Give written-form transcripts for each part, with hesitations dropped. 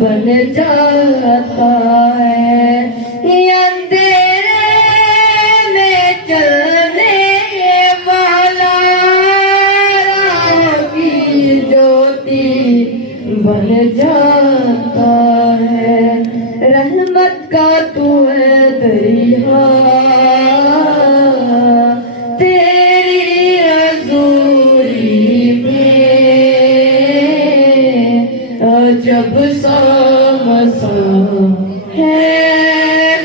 बन जाता है। अंधेरे में चलने वाला राह की ज्योति बन जाता है। रहमत का तू है दरिया, तेरी हजूरी में अजब सा मसा है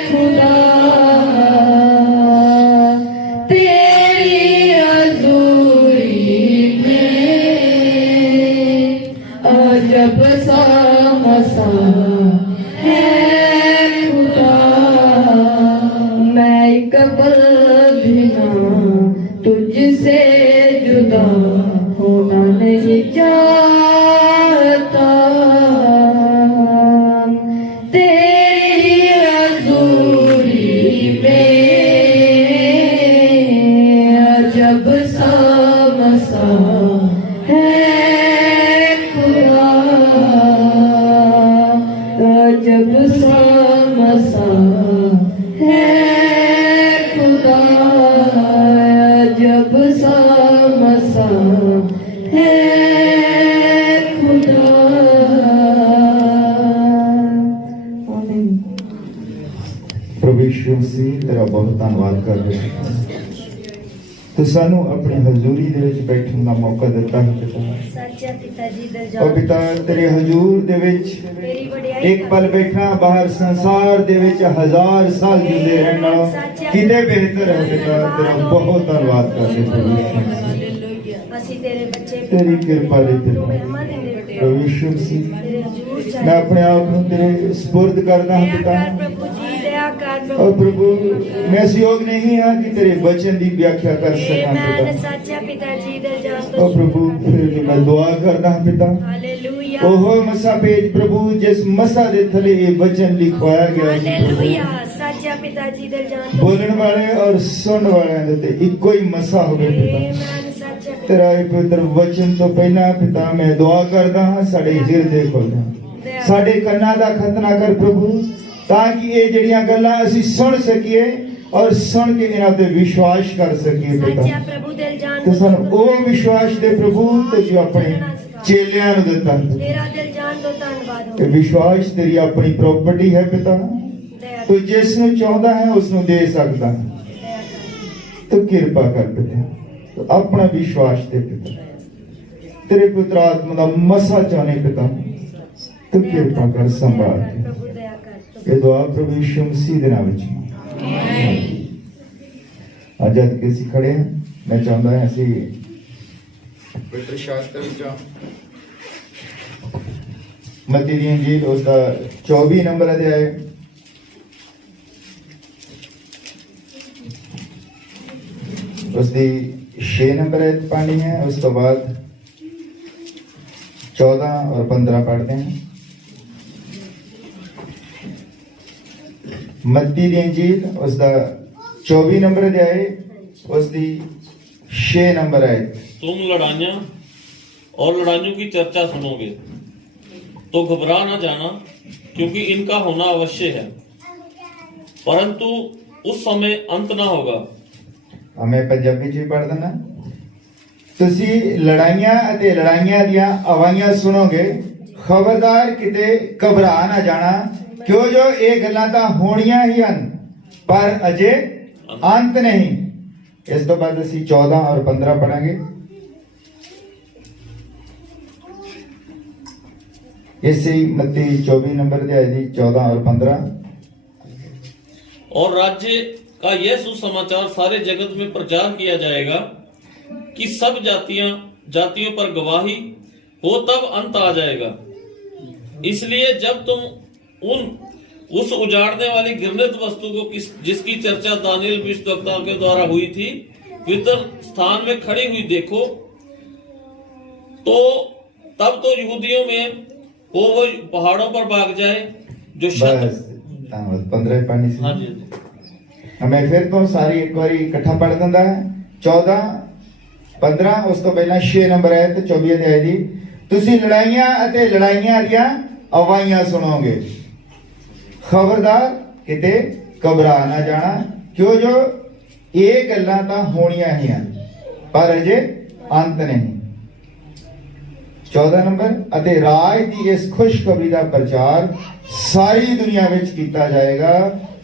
खुदा, तेरी हजूरी में अजब सा मसा है खुदा। मैं एक पल भी ना तुझसे जुदा होना नहीं चाहता, तेरी हजूरी में अजब सा मसा है खुदा, अजब सा मसा है खुदा, अजब सा मसा है खुदा। आमीन। प्रभु यीशु मसीह तेरा बहुत धन्यवाद करते हैं तू सानू अपनी हजूरी दे विच बैठण दा मौका दिता है सच्चा पिता जी दे और पिता तेरे हजूर दे विच एक पल बैठना बाहर संसार दे विच 1000 साल जिंदे रहना किते बेहतर है पिता। तेरा बहुत धन्यवाद करते हैं प्रभु यीशु मसीह, ਅਸੀਂ ਤੇਰੇ ਬੱਚੇ तेरी कृपा दे प्रभु यीशु मसीह। मैं अपने आप को तेरे सुपुर्द करता हूं पिता। प्रभु जी दया कर और प्रभु मैं इस योग नहीं है कि तेरे वचन की व्याख्या कर सका पिता। सच्चा पिता जी दे जान और प्रभु फिर भी मैं दुआ करता हूं पिता, हालेलुया ओहो मसा पेज प्रभु जिस मसा दे थले ये वचन लिखवाया गया है हालेलुया। सच्चा पिता जी दे जान बोलने वाले और सुनने वाले दे इको ही मसा होवे पिता। सच्चा तेरा ये पवित्र वचन तो पहला पिता मैं दुआ करता हां साडे हिरदे खोलना, साडे कन्ना दा खतना कर प्रभु, ताकि ये जड़ियां गल्लां असीं सुन सकीए और सुन के इन्हां ते विश्वास कर सकीए पिता। सच्चा प्रभु दिल जान ते सानू ओ विश्वास दे प्रभु ते जो अपने चेलियां नूं दिता। तेरा दिल जान तो धन्यवाद हो। ये विश्वास तेरी अपनी प्रॉपर्टी है पिता, तू जिस नूं चाहता है उस नूं दे सकदा है। तो कृपा कर पिता, तो अपना विश्वास दे पिता, तेरे पुत्र आत्मा दा मसा चाहने पिता, तो कृपा कर संभाल के। प्रभु दया कर। ये दुआ प्रभु यीशु मसीह दे नाम विच। आज जद के असीं खड़े हैं मैं चाहता है असीं पवित्र शास्त्र विचों मत्ती दी इंजील उसका 24 नंबर अध्याय उसकी 6 नंबर आयत पढ़नी है, उस तो बाद 14 और 15 पढ़ते हैं। मत्ती दी इंजील उसका 24 नंबर अध्याय उसकी 6 नंबर आयत। तुम लड़ाइयाँ और लड़ाइयों की चर्चा सुनोगे तो घबरा न जाना, क्योंकि इनका होना अवश्य है, परंतु उस समय अंत ना होगा। हमें पंजाबी च भी पढ़ देना। तुसी लड़ाइयां अते लड़ाइयां दियां आवाज़ां सुनोगे, खबरदार किते घबरा ना जाना, क्यों जो ये गल्लां तां होणियां ही हन पर अजे अंत नहीं। इस तो बाद असीं 14 और 15 पढ़ांगे। इसी मत्ती 24 नंबर अध्याय दी 14 और 15। और राज्य का यह सुसमाचार सारे जगत में प्रचार किया जाएगा कि सब जातियों पर गवाही हो, तब अंत आ जाएगा। इसलिए जब तुम उस उजाड़ने वाली घृणित वस्तु को जिसकी चर्चा दानियल भविष्यद्वक्ता के द्वारा हुई थी पवित्र स्थान में खड़ी हुई देखो, तो तब तो यहूदियों में वो पहाड़ों पर भाग जाए जो 15 पानी से। हाँ जी, हमें फिर तो सारी एक बारी इकट्ठा पढ़ दिंदा है। 14 15 उस तो पहला 6 नंबर है ते 24 अध्याय दी। तुसी लड़ाइयां अते लड़ाइयां दियां अवाइयां सुनोगे, खबरदार किते घबरा ना जाना, क्यों जो ये गल्लां तां होणियां ही हैं पर अजे अंत नहीं। 14 नंबर, अते राज दी इस खुशखबरी का प्रचार सारी दुनिया विच कीता जाएगा,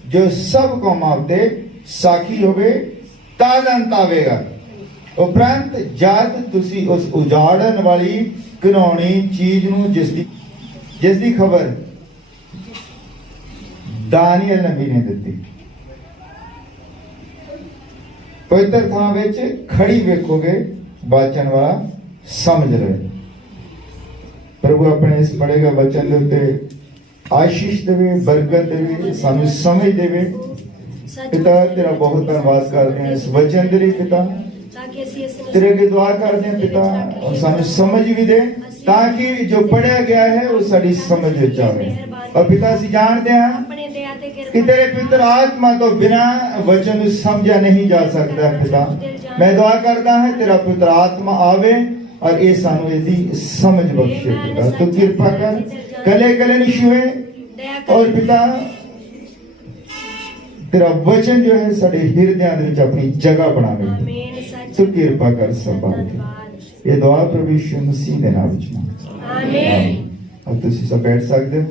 जो सब कौमां उत्ते साखी होवे, तद अंत आवेगा। उपरंत जद तुसी उस उजाड़न वाली घिनौनी चीज नूं जिसदी खबर दानियल नबी ने दिती पवित्र थां विच खड़ी वेखोगे, वाचन वाला समझ रहे। प्रभु अपने इस पढ़ेगा वचन दे उत्ते आशीष देवे, बरकत देवे, सानू समझ देवे। पिता तेरा बहुत धन्यवाद करते हैं इस वचन दे लिए पिता, ताकि ਅਸੀਂ ਇਸ ਨੂੰ तेरे के दुआ करते हैं पिता, और सानू समझ भी दे ताकि जो पढ़ा गया है वो साड़ी समझ विच आवे। और पिता ਅਸੀਂ जानते हैं ਆਪਣੇ ਦਇਆ ਤੇ कि ਕਿਰਪਾ तेरे पवित्र आत्मा तो बिना वचन को समझा नहीं जा सकता है पिता। मैं दुआ करता है तेरा पवित्र आत्मा आवे और ये सानू इसकी समझ बख्शे पिता। तो कृपा कर कले कले नहीं छुए, ਦਇਆ ਕਰ और पिता तेरा वचन जो है साडे हृदयां दे विच अपनी जगह बनावे। ਆਮੀਨ ਸੱਚ तो कृपा कर संभाल के ਧੰਨਵਾਦ ये दुआ प्रभु यीशु मसीह दे नाम विच मांगदा। ਆਮੀਨ अब तुसीं सब बैठ सकदे हो।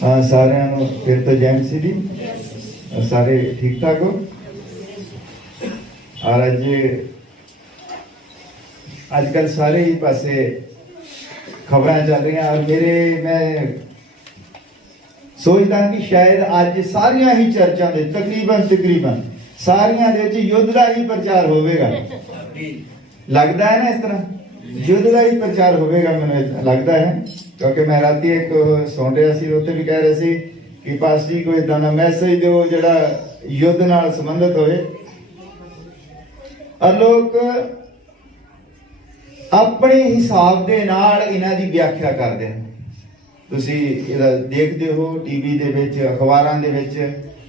हाँ सारिਆਂ ਨੂੰ फिर तो जय मसीह दी। सारे ठीक ठाक हो? और आजकल सारे ही पासे खबरां चल रही हैं, और मैं सोचदा कि शायद आज सारियां ही चर्चा दे तकरीबन सारियां दे विच युद्ध दा ही प्रचार होवेगा। लगदा है ना इस तरह युद्ध दा ही प्रचार होवेगा, मैनूं लगदा है। क्योंकि मैं राती एक सुन रहा सी, उत्थे भी कह रहे सी कि पास जी कोई इदां दा मैसेज दिओ जिहड़ा युद्ध नाल संबंधित होवे। और लोग अपने हिसाब दे नाल इन्हां दी व्याख्या करदे हैं। तुसीं इहदा देखदे हो टीवी दे विच, अखबारां दे विच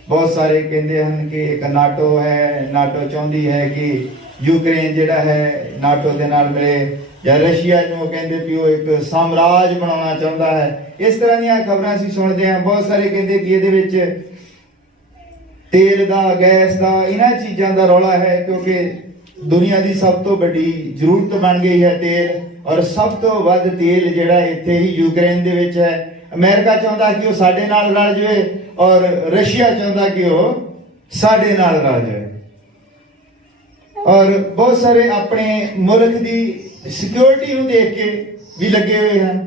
बहुत सारे कहते हैं कि एक नाटो है, नाटो चाहती है कि यूक्रेन जिहड़ा है नाटो दे नाल मिले, या रशिया जो कहते भी वो एक साम्राज्य बनाना चाहता है। इस तरह दी खबरां असीं सुणदे हैं। बहुत सारे कहते कि इहदे विच तेल दा, गैस दा, इन्हां चीज़ां दा रौला है, क्योंकि दुनिया की सब तो बड़ी जरूरत बन गई है तेल, और सब तो वध तेल जिहड़ा इत्थे ही यूक्रेन दे विच है। अमेरिका चाहता कि वो साडे नाल रल जाए, और रशिया चाहता कि वो साडे नाल रल जाए। और बहुत सारे अपने मुल्क की सिक्योरिटी नूं देख के भी लगे हुए हैं,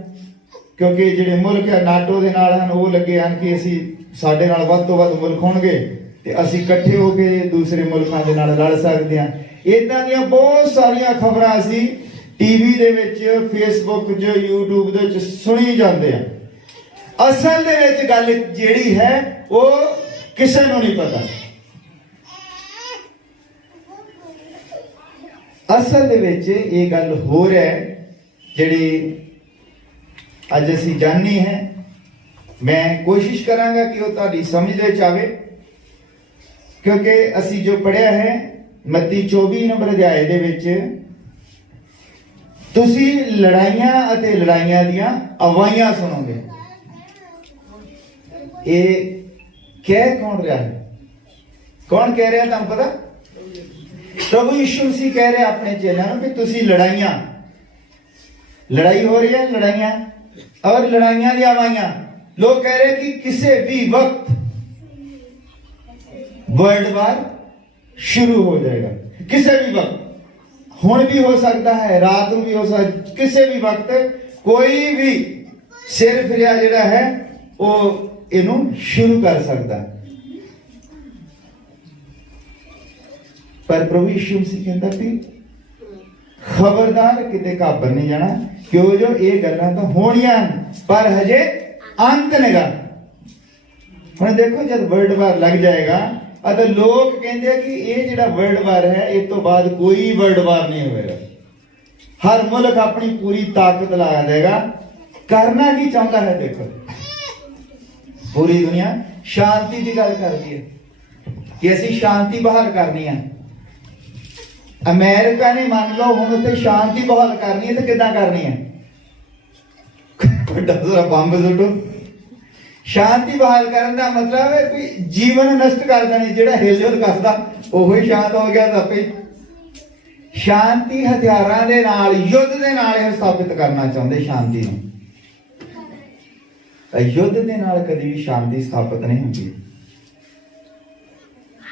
क्योंकि जिहड़े मुल्क है नाटो दे नाल हन वो लगे हैं कि असीं साडे नाल वध तो वध मुल्क होणगे ते असीं इकट्ठे होके दूसरे मुल्कां दे नाल लड़ सकदे हां। इदां दीयां बहुत सारियां खबरां असीं टीवी दे विच, फेसबुक च, यूट्यूब दे विच सुणी जांदे हां। असल दे विच गल जिहड़ी है वो किसे नूं नहीं पता। असल दे विच ये गल हो रहा है जिहड़ी अज असीं जाननी है। मैं कोशिश करांगा कि वो तुहाडी समझ दे विच आवे, क्योंकि असीं जो पढ़िया है मत्ती 24 नंबर अध्याय दे विच तुसीं लड़ाइयां अते लड़ाइयां दीयां अवाइयां सुनोगे। ये कह कौन रहा है? कौन कह रहा है? तुहानूं पता? प्रभु यीशु मसीह कह रहे अपने चेलों को कि तुसी लड़ाइयां, लड़ाई हो रही है, लड़ाइयां और लड़ाइयां दी आवाइयां। लोग कह रहे कि किसी भी वक्त वर्ल्ड वार शुरू हो जाएगा, किसी भी वक्त, हुण भी हो सकता है, रात में भी हो सकता है, किसी भी वक्त कोई भी सिर फिरिया जिहड़ा है वो इनू शुरू कर सकता है। पर प्रभु यीशु मसीह कहता कि खबरदार किते घाबर नहीं जाना, क्यों जो ये गल्लां तां होणियां पर हजे अंत नेगा। हुण देखो जब वर्ल्ड वार लग जाएगा तो लोग कहते हैं कि ये जिहड़ा वर्ल्ड वार है इस तो बाद कोई वर्ल्ड वार नहीं होएगा। हर मुल्क अपनी पूरी ताकत लगा देगा। करना की चाहता है? देखो पूरी दुनिया शांति की गल करती है कि असीं शांति बहाल करनी है। ਅਮਰੀਕਾ ਨੇ ਮੰਨ ਲਓ ਹੁਣ ਉੱਥੇ ਸ਼ਾਂਤੀ ਬਹਾਲ ਕਰਨੀ ਹੈ ਤੇ ਕਿੱਦਾਂ ਕਰਨੀ ਹੈ? ਵੱਡਾ ਸਾਰਾ ਬੰਬ ਸੁੱਟੋ। ਸ਼ਾਂਤੀ ਬਹਾਲ ਕਰਨ ਦਾ ਮਤਲਬ ਹੈ ਵੀ ਜੀਵਨ ਨਸ਼ਟ ਕਰ ਦੇਣੀ। ਜਿਹੜਾ ਹਿਲਜੁਲ ਕਰਦਾ ਉਹ ਹੀ ਸ਼ਾਂਤ ਹੋ ਗਿਆ ਤਾਂ ਆਪੇ। ਸ਼ਾਂਤੀ ਹਥਿਆਰਾਂ ਦੇ ਨਾਲ, ਯੁੱਧ ਦੇ ਨਾਲ ਇਹ ਸਥਾਪਿਤ ਕਰਨਾ ਚਾਹੁੰਦੇ ਸ਼ਾਂਤੀ ਨੂੰ। ਯੁੱਧ ਦੇ ਨਾਲ ਕਦੀ ਵੀ ਸ਼ਾਂਤੀ ਸਥਾਪਿਤ ਨਹੀਂ ਹੁੰਦੀ।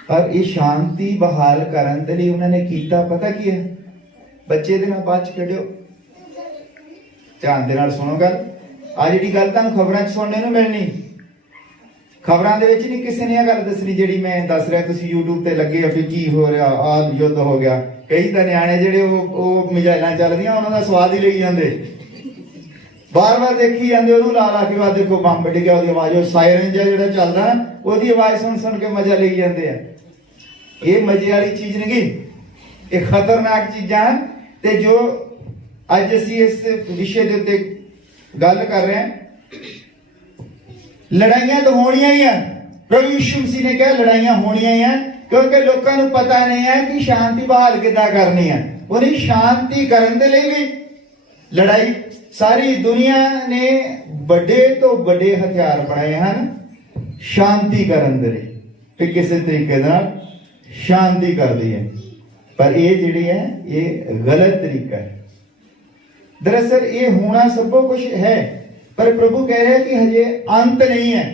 ਪਰ ਇਹ ਸ਼ਾਂਤੀ ਬਹਾਲ ਕਰਨ ਦੇ ਲਈ ਉਹਨਾਂ ਨੇ ਕੀਤਾ ਪਤਾ ਕੀ ਹੈ? ਬੱਚੇ ਦੇ ਨਾਲ ਬਾਅਦ ਚ ਖੇਡਿਓ, ਧਿਆਨ ਦੇ ਨਾਲ ਸੁਣੋ ਗੱਲ। ਆ ਜਿਹੜੀ ਗੱਲ ਤੁਹਾਨੂੰ ਖਬਰਾਂ 'ਚ ਸੁਣਨੇ ਨੂੰ ਮਿਲਣੀ, ਖਬਰਾਂ ਦੇ ਵਿੱਚ ਨਹੀਂ ਕਿਸੇ ਨੇ ਇਹ ਗੱਲ ਦੱਸਣੀ ਜਿਹੜੀ ਮੈਂ ਦੱਸ ਰਿਹਾ। ਤੁਸੀਂ YouTube ਤੇ ਲੱਗੇ ਹੋ ਵੀ ਕੀ ਹੋ ਰਿਹਾ, ਆਹ ਯੁੱਧ ਹੋ ਗਿਆ। ਕਈ ਤਾਂ ਨਿਆਣੇ ਜਿਹੜੇ ਉਹ ਮਿਜ਼ਾਈਲਾਂ ਚੱਲਦੀਆਂ ਉਹਨਾਂ ਦਾ ਸਵਾਦ ਹੀ ਲਈ ਜਾਂਦੇ, ਬਾਰ-ਬਾਰ ਦੇਖੀ ਜਾਂਦੇ ਉਹਨੂੰ ਲਾ ਕੇ। ਬਾਅਦ ਦੇਖੋ ਬੰਬ ਡਿੱਗਿਆ, ਉਹਦੀ ਆਵਾਜ਼, ਉਹ ਸਾਇਰਨ ਜਿਹੜਾ ਚੱਲਦਾ ਉਹਦੀ ਆਵਾਜ਼ ਸੁਣ ਕੇ ਮਜ਼ਾ ਲਈ ਜਾਂਦੇ ਆ। ਇਹ ਮਜ਼ੇ ਵਾਲੀ ਚੀਜ਼ ਨਹੀਂ, ਇਹ ਖਤਰਨਾਕ ਚੀਜ਼ਾਂ ਹਨ। ਤੇ ਜੋ ਅੱਜ ਅਸੀਂ ਇਸ ਵਿਸ਼ੇ ਦੇ ਉੱਤੇ ਗੱਲ ਕਰ ਰਹੇ ਹਾਂ, ਲੜਾਈਆਂ ਤਾਂ ਹੋਣੀਆਂ ਹੀ ਆ। ਪ੍ਰਭੂ ਯਿਸੂ ਮਸੀਹ ਨੇ ਕਿਹਾ ਲੜਾਈਆਂ ਹੋਣੀਆਂ ਹੀ ਆ, ਕਿਉਂਕਿ ਲੋਕਾਂ ਨੂੰ ਪਤਾ ਨਹੀਂ ਹੈ ਕਿ ਸ਼ਾਂਤੀ ਬਹਾਲ ਕਿੱਦਾਂ ਕਰਨੀ ਹੈ। ਉਹਨੇ ਸ਼ਾਂਤੀ ਕਰਨ ਦੇ ਲਈ ਵੀ ਲੜਾਈ, ਸਾਰੀ ਦੁਨੀਆ ਨੇ ਵੱਡੇ ਤੋਂ ਵੱਡੇ ਹਥਿਆਰ ਬਣਾਏ ਹਨ ਸ਼ਾਂਤੀ ਕਰਨ ਦੇ ਲਈ, ਤੇ ਕਿਸੇ ਤਰੀਕੇ ਨਾਲ ਸ਼ਾਂਤੀ ਕਰਦੀ ਹੈ। ਪਰ ਇਹ ਜਿਹੜੀ ਹੈ ਇਹ ਗਲਤ ਤਰੀਕਾ ਹੈ। ਦਰਅਸਲ ਇਹ ਹੋਣਾ ਸਭ ਕੁਝ ਹੈ, ਪਰ ਪ੍ਰਭੂ ਕਹਿ ਰਿਹਾ ਕਿ ਹਜੇ ਅੰਤ ਨਹੀਂ ਹੈ।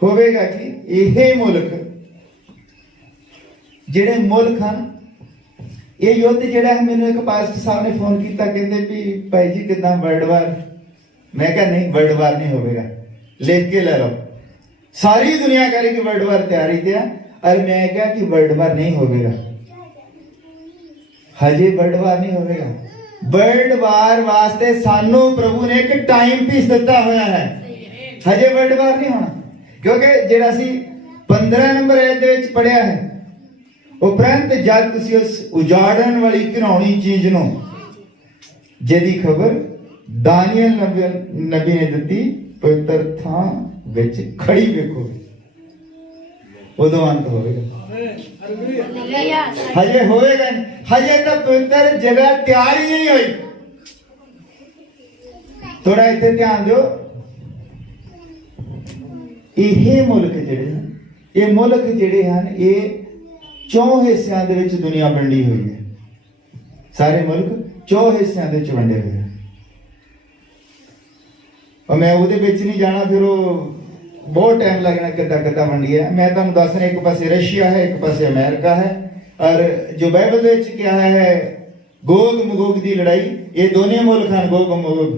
ਹੋਵੇਗਾ ਕਿ ਇਹ ਮੁਲਕ, ਜਿਹੜੇ ਮੁਲਕ ਹਨ, ਇਹ ਯੁੱਧ ਜਿਹੜਾ ਹੈ, ਮੈਨੂੰ ਇੱਕ ਪਾਸਟਰ ਸਾਹਿਬ ਨੇ ਫੋਨ ਕੀਤਾ, ਕਹਿੰਦੇ ਵੀ ਭਾਈ ਜੀ ਕਿੱਦਾਂ ਵਰਲਡ ਵਾਰ? ਮੈਂ ਕਿਹਾ ਨਹੀਂ, ਵਰਲਡ ਵਾਰ ਨਹੀਂ ਹੋਵੇਗਾ, ਲਿਖ ਕੇ ਲੈ ਲਓ। ਸਾਰੀ ਦੁਨੀਆ ਕਹ ਰਹੀ ਕਿ ਵਰਲਡ ਵਾਰ ਤਿਆਰੀ ਤੇ ਆ, और मैं क्या कि वर्ल्ड वार नहीं होगा, हजे वर्ल्ड वार नहीं होगा। वर्ल्ड वार वास्ते सानू प्रभु ने एक टाइम पीस दिता होया है, हजे वर्ल्ड वार नहीं होना। क्योंकि जेड़ा सी 15 नंबर आयत दे विच पढ़िया है, उपरंत जद तुसी उस उजाड़न वाली घिनौनी चीज नूं जिहदी खबर दानियल नबी ने दिती पवित्र थां विच खड़ी वेखोगे, उदों अंत होगा। हजे होएगा, हजे तो पवित्र जगह तैयार ही नहीं हुई। थोड़ा इत्थे ध्यान दिओ, ਇਹ ਮੁਲਕ ਜਿਹੜੇ ਹਨ, ਇਹ ਮੁਲਕ ਜਿਹੜੇ ਹਨ, ਇਹ 4 ਹਿੱਸਿਆਂ ਦੇ ਵਿੱਚ ਦੁਨੀਆ ਵੰਡੀ ਹੋਈ ਹੈ। ਸਾਰੇ ਮੁਲਕ 4 ਹਿੱਸਿਆਂ ਦੇ ਵਿੱਚ ਵੰਡੇ ਹੋਏ ਹਨ। और मैं ਉਹਦੇ ਵਿੱਚ ਨਹੀਂ ਜਾਣਾ, ਫਿਰ ਉਹ बहुत टाइम लगना कितना वंडी है। मैं तुहानू दस रहा, एक पासे रशिया है, एक पासे अमेरिका है। और जो बाइबल विच क्या है गोग मगोग की लड़ाई, ये दोनों मुल्क हैं, गोग मगोग,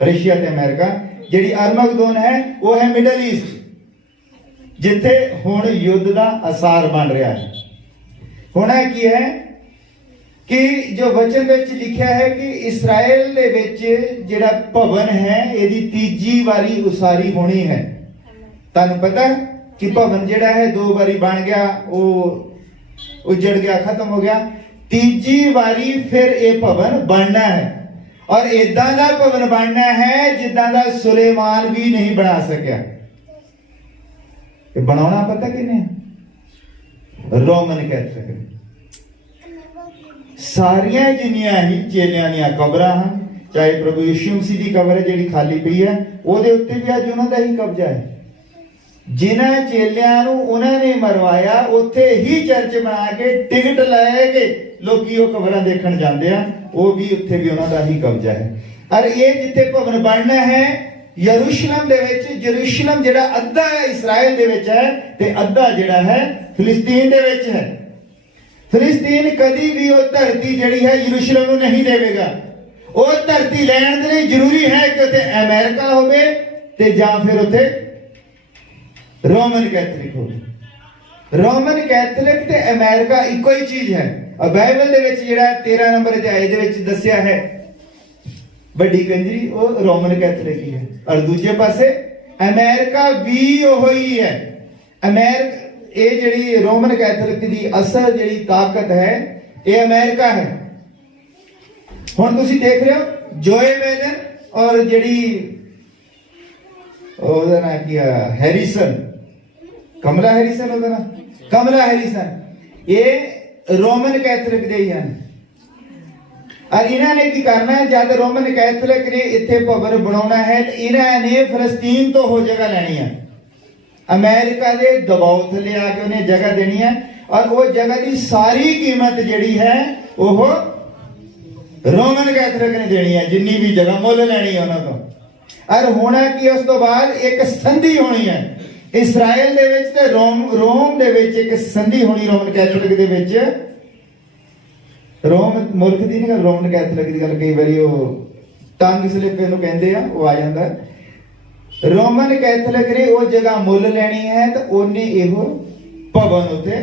रशिया ते अमेरिका। जिहड़ी अरमगदोन है वो है मिडल ईस्ट, जिथे हुण युद्ध का आसार बन रहा है। होना की है कि जो वचन विच लिखा है कि इसराइल दे विच जिहड़ा भवन है इहदी तीजी वारी उसारी होनी है। तुहानू पता है कि भवन जिहड़ा है 2 बारी बन गया, वो उजड़ गया, खत्म हो गया। तीजी बारी फिर ये भवन बनना है, और इदां दा भवन बनना है जिदां दा सुलेमान भी नहीं बना सकिया। बनाना पता किने? Roman Catholic. सारियां जिन्नियां ही चेलियां दी कबरां हैं, चाहे प्रभु यीशु मसीह दी कबर है जिहड़ी खाली पई है, ਉਹਦੇ ਉੱਤੇ भी अज उन्हां दा ही कब्जा है। जिन्हां चेलियां नूं उन्हां ने मरवाया, उत्थे ही चर्च बना के टिकट लै के लोकी वो कबरां देखण जांदे आ, वो भी उत्थे भी उन्हां दा ही कब्जा है। और ये जिथे भवन बनना है यरूशलेम दे विच, यरूशलेम जिहड़ा अद्धा है इसराइल दे विच है, ते अद्धा जिहड़ा है फिलिस्तीन दे विच है। फिलिस्तीन कदी भी वो धरती जिहड़ी है यरूशलेम नूं नहीं देवेगा। वो धरती लैण दे लई जरूरी है कि उत्थे अमेरिका होवे ते जां फिर उत्थे रोमन कैथोलिक हो। रोमन कैथोलिक ते अमेरिका इको ही चीज है। और बाइबल दे विच जिहड़ा 13 नंबर अध्याय दे विच दस्सिया है, बड़ी कंजरी वो रोमन कैथोलिक ही है, और दूजे पासे अमेरिका भी ओहो ही है। अमेरिका ये जिहड़ी रोमन कैथोलिक दी असल जिहड़ी ताकत है ये अमेरिका है। हुण तुसीं देख रहे हो जोए बाइडन और जिहड़ी ओहदा नाम की हैरिसन, कमला हैरिसन, ओहदा नाम कमला हैरिसन, ये रोमन कैथोलिक दे ही हैं। और इन्होंने की करना है, जब रोमन कैथोलिक ने इत्थे भवन बनाना है तो इन्होंने फिलिस्तीन तो हो जगह लेनी है, अमेरिका के दबाव थले आके उन्हें जगह देनी है, और वो जगह की सारी कीमत जिहड़ी है वो रोमन कैथोलिक ने देनी है, जिन्नी भी जगह मुल लैनी है उन्होंने तो। और होना कि उस तो बाद एक संधि होनी है इजराइल दे विच ते रोम दे विच, एक संधि होनी रोमन कैथोलिक दे विच। रोम मुल्क दी नहीं गल, रोमन कैथोलिक दी गल कई बारी वो तंग स्लिप इहनूं कहंदे आ, वो आ जांदा। रोमन कैथोलिक ने वो जगह मुल लैनी है तो उन्हें इहो भवन उत्थे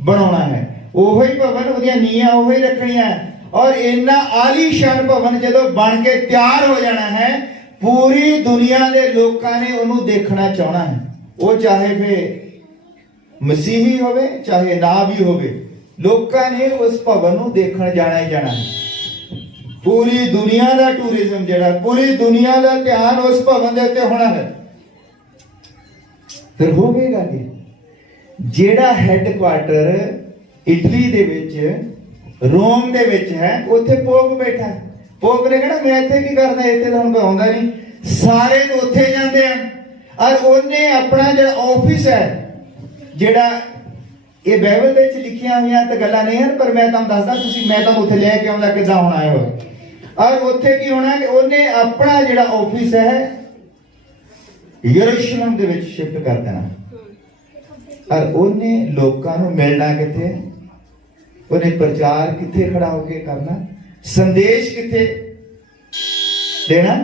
बनाउणा है, ओही भवन उहदियां नीआं ओही रखणियां, और इन्ना आलीशान भवन जदों बन के तैयार हो जाना है, पूरी दुनिया के लोगों ने उन्होंने देखना चाहना है। वो चाहे वे मसीही होवे चाहे ना भी होवे, लोगों ने उस भवन को देखने जाना ही जाना है। पूरी दुनिया का टूरिज्म जिहड़ा, पूरी दुनिया का ध्यान उस भवन के उत्ते होना है। फिर होवेगा कि जिहड़ा हैडक्वार्टर इटली दे विच रोम दे विच है, उत्थे पोप बैठा है। पोप ने कहना मैं इत्थे की करना, इत्थे तो हुण कोई आउंदा नहीं, सारे तो उत्थे जांदे हैं। और उन्हें अपना जिहड़ा ऑफिस है, जिहड़ा ये बाइबल दे विच लिखियां होईयां तो गल्लां नहीं हैं, पर मैं तुहानूं दसदा, तुसीं मैं तुहानूं उत्थे ले के आउंदा किदां होना है वो। और उत्थे की होना कि उन्हें अपना जिहड़ा ऑफिस है यरूशलेम दे विच शिफ्ट कर देना, और उन्हें लोकां नूं मिलना किथे, उन्हें प्रचार किथे खड़ा होके करना, संदेश किथे देना।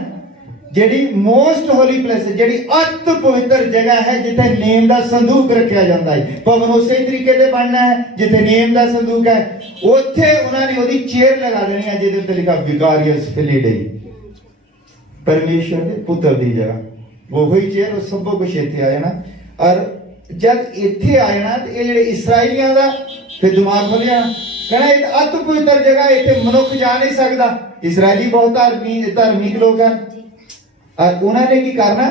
JD most holy place, JD अति पवित्र जगह है, जिथे नेम दा संदूक रखा जाता है, भवन उस तरीके से बनना है जिथे नेम दा संदूक है, उत्थे उन्होंने ओदी चेयर लगा देनी है जिहदे उत्ते लिखा विकारियस फिलीडेई, परमेश्वर दे पुत्र दी जगह। वो ही चेयर, वो सब कुछ इत्थे आ जाना। और जब इत्थे आ जाना तो ये जेडे इसराइलियां दा फिर दिमाग खुल जाना, कहना एक अति पवित्र जगह, इत्थे मनुख जा नहीं सकता। इसराइली बहुत धार्मिक लोग हैं, और उन्होंने की करना,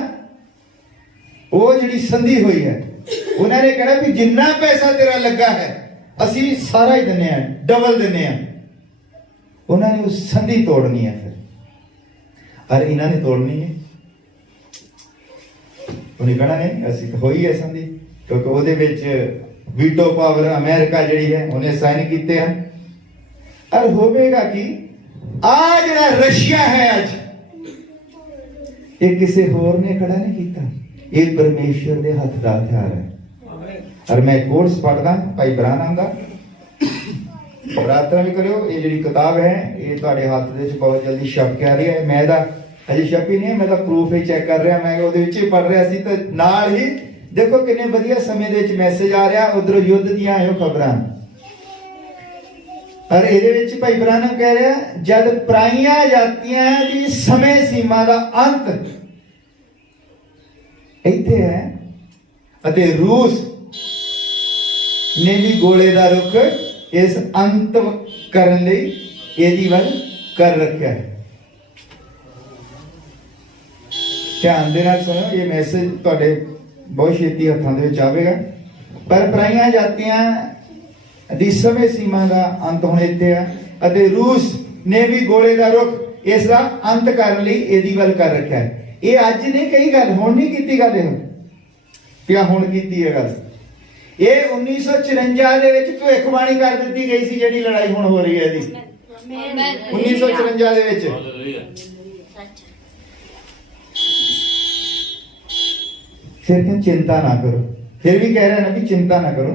वो जिहड़ी संधि हुई है, उन्होंने कहना भी जिन्ना पैसा तेरा लगा है असी सारा ही दिने हैं, डबल दिने हैं। उन्होंने उस संधि तोड़नी है फिर, और इन्होंने तोड़नी है। उन्हें कहना नहीं असी तो होई है संधि, क्योंकि वो वीटो पावर अमेरिका जिहड़ी है उन्हें साइन किए हैं। और होवेगा कि आ जिहड़ा रशिया है आज, ये किसी होर ने खड़ा नहीं किया, ये परमेश्वर के हथ का हथियार है। और मैं कोर्स पढ़दा भाई ब्रानम दा, प्रार्थना भी करियो। ये जी किताब है ये तुहाडे हाथ दे विच बहुत जल्दी छप के आ रही है। मैं दा अजे छपी नहीं है, मैं दा प्रूफ ही चेक कर रहा, मैं ਉਹਦੇ ਵਿੱਚ ਹੀ पढ़ रहा सी, तो नाल ही देखो किन्ने वधिया समय दे विच मैसेज आ रहा, उधरों युद्ध ਦੀਆਂ आयो खबरां। और ਇਹਦੇ ਵਿੱਚ ਭਾਈ ब्रानम कह रहा, जद पराइयां जातियां दी समय सीमा दा अंत ਇੱਥੇ है, ਅਤੇ रूस ने भी गोले दा रुख इस अंत करन लई ਇਹਦੀ ਵੱਲ कर रखा है। ध्यान दे नाल सुनो, ये मैसेज ਤੁਹਾਡੇ बहुत छेती हत्थां दे विच आवेगा। पर पराइयां जातियां दी समय सीमा का अंत होने इत्थे है, ਅਤੇ रूस ने भी गोले का रुख इस दा अंत करन लई ਇਹਦੀ ਵੱਲ कर रखा है। ये अज नहीं कही गल, हुण नहीं कीती गल, क्या हुण कीती है गल। ये 1954 ਦੇ ਵਿੱਚ ਭਵਿੱਖਬਾਣੀ ਕਰ ਦਿੱਤੀ ਗਈ ਸੀ, ਜਿਹੜੀ ਲੜਾਈ ਹੁਣ ਹੋ ਰਹੀ ਹੈ ਇਹਦੀ 1954 ਦੇ ਵਿੱਚ। फिर क्यों चिंता ना करो, फिर भी कह रहे हैं ना भी चिंता ना करो,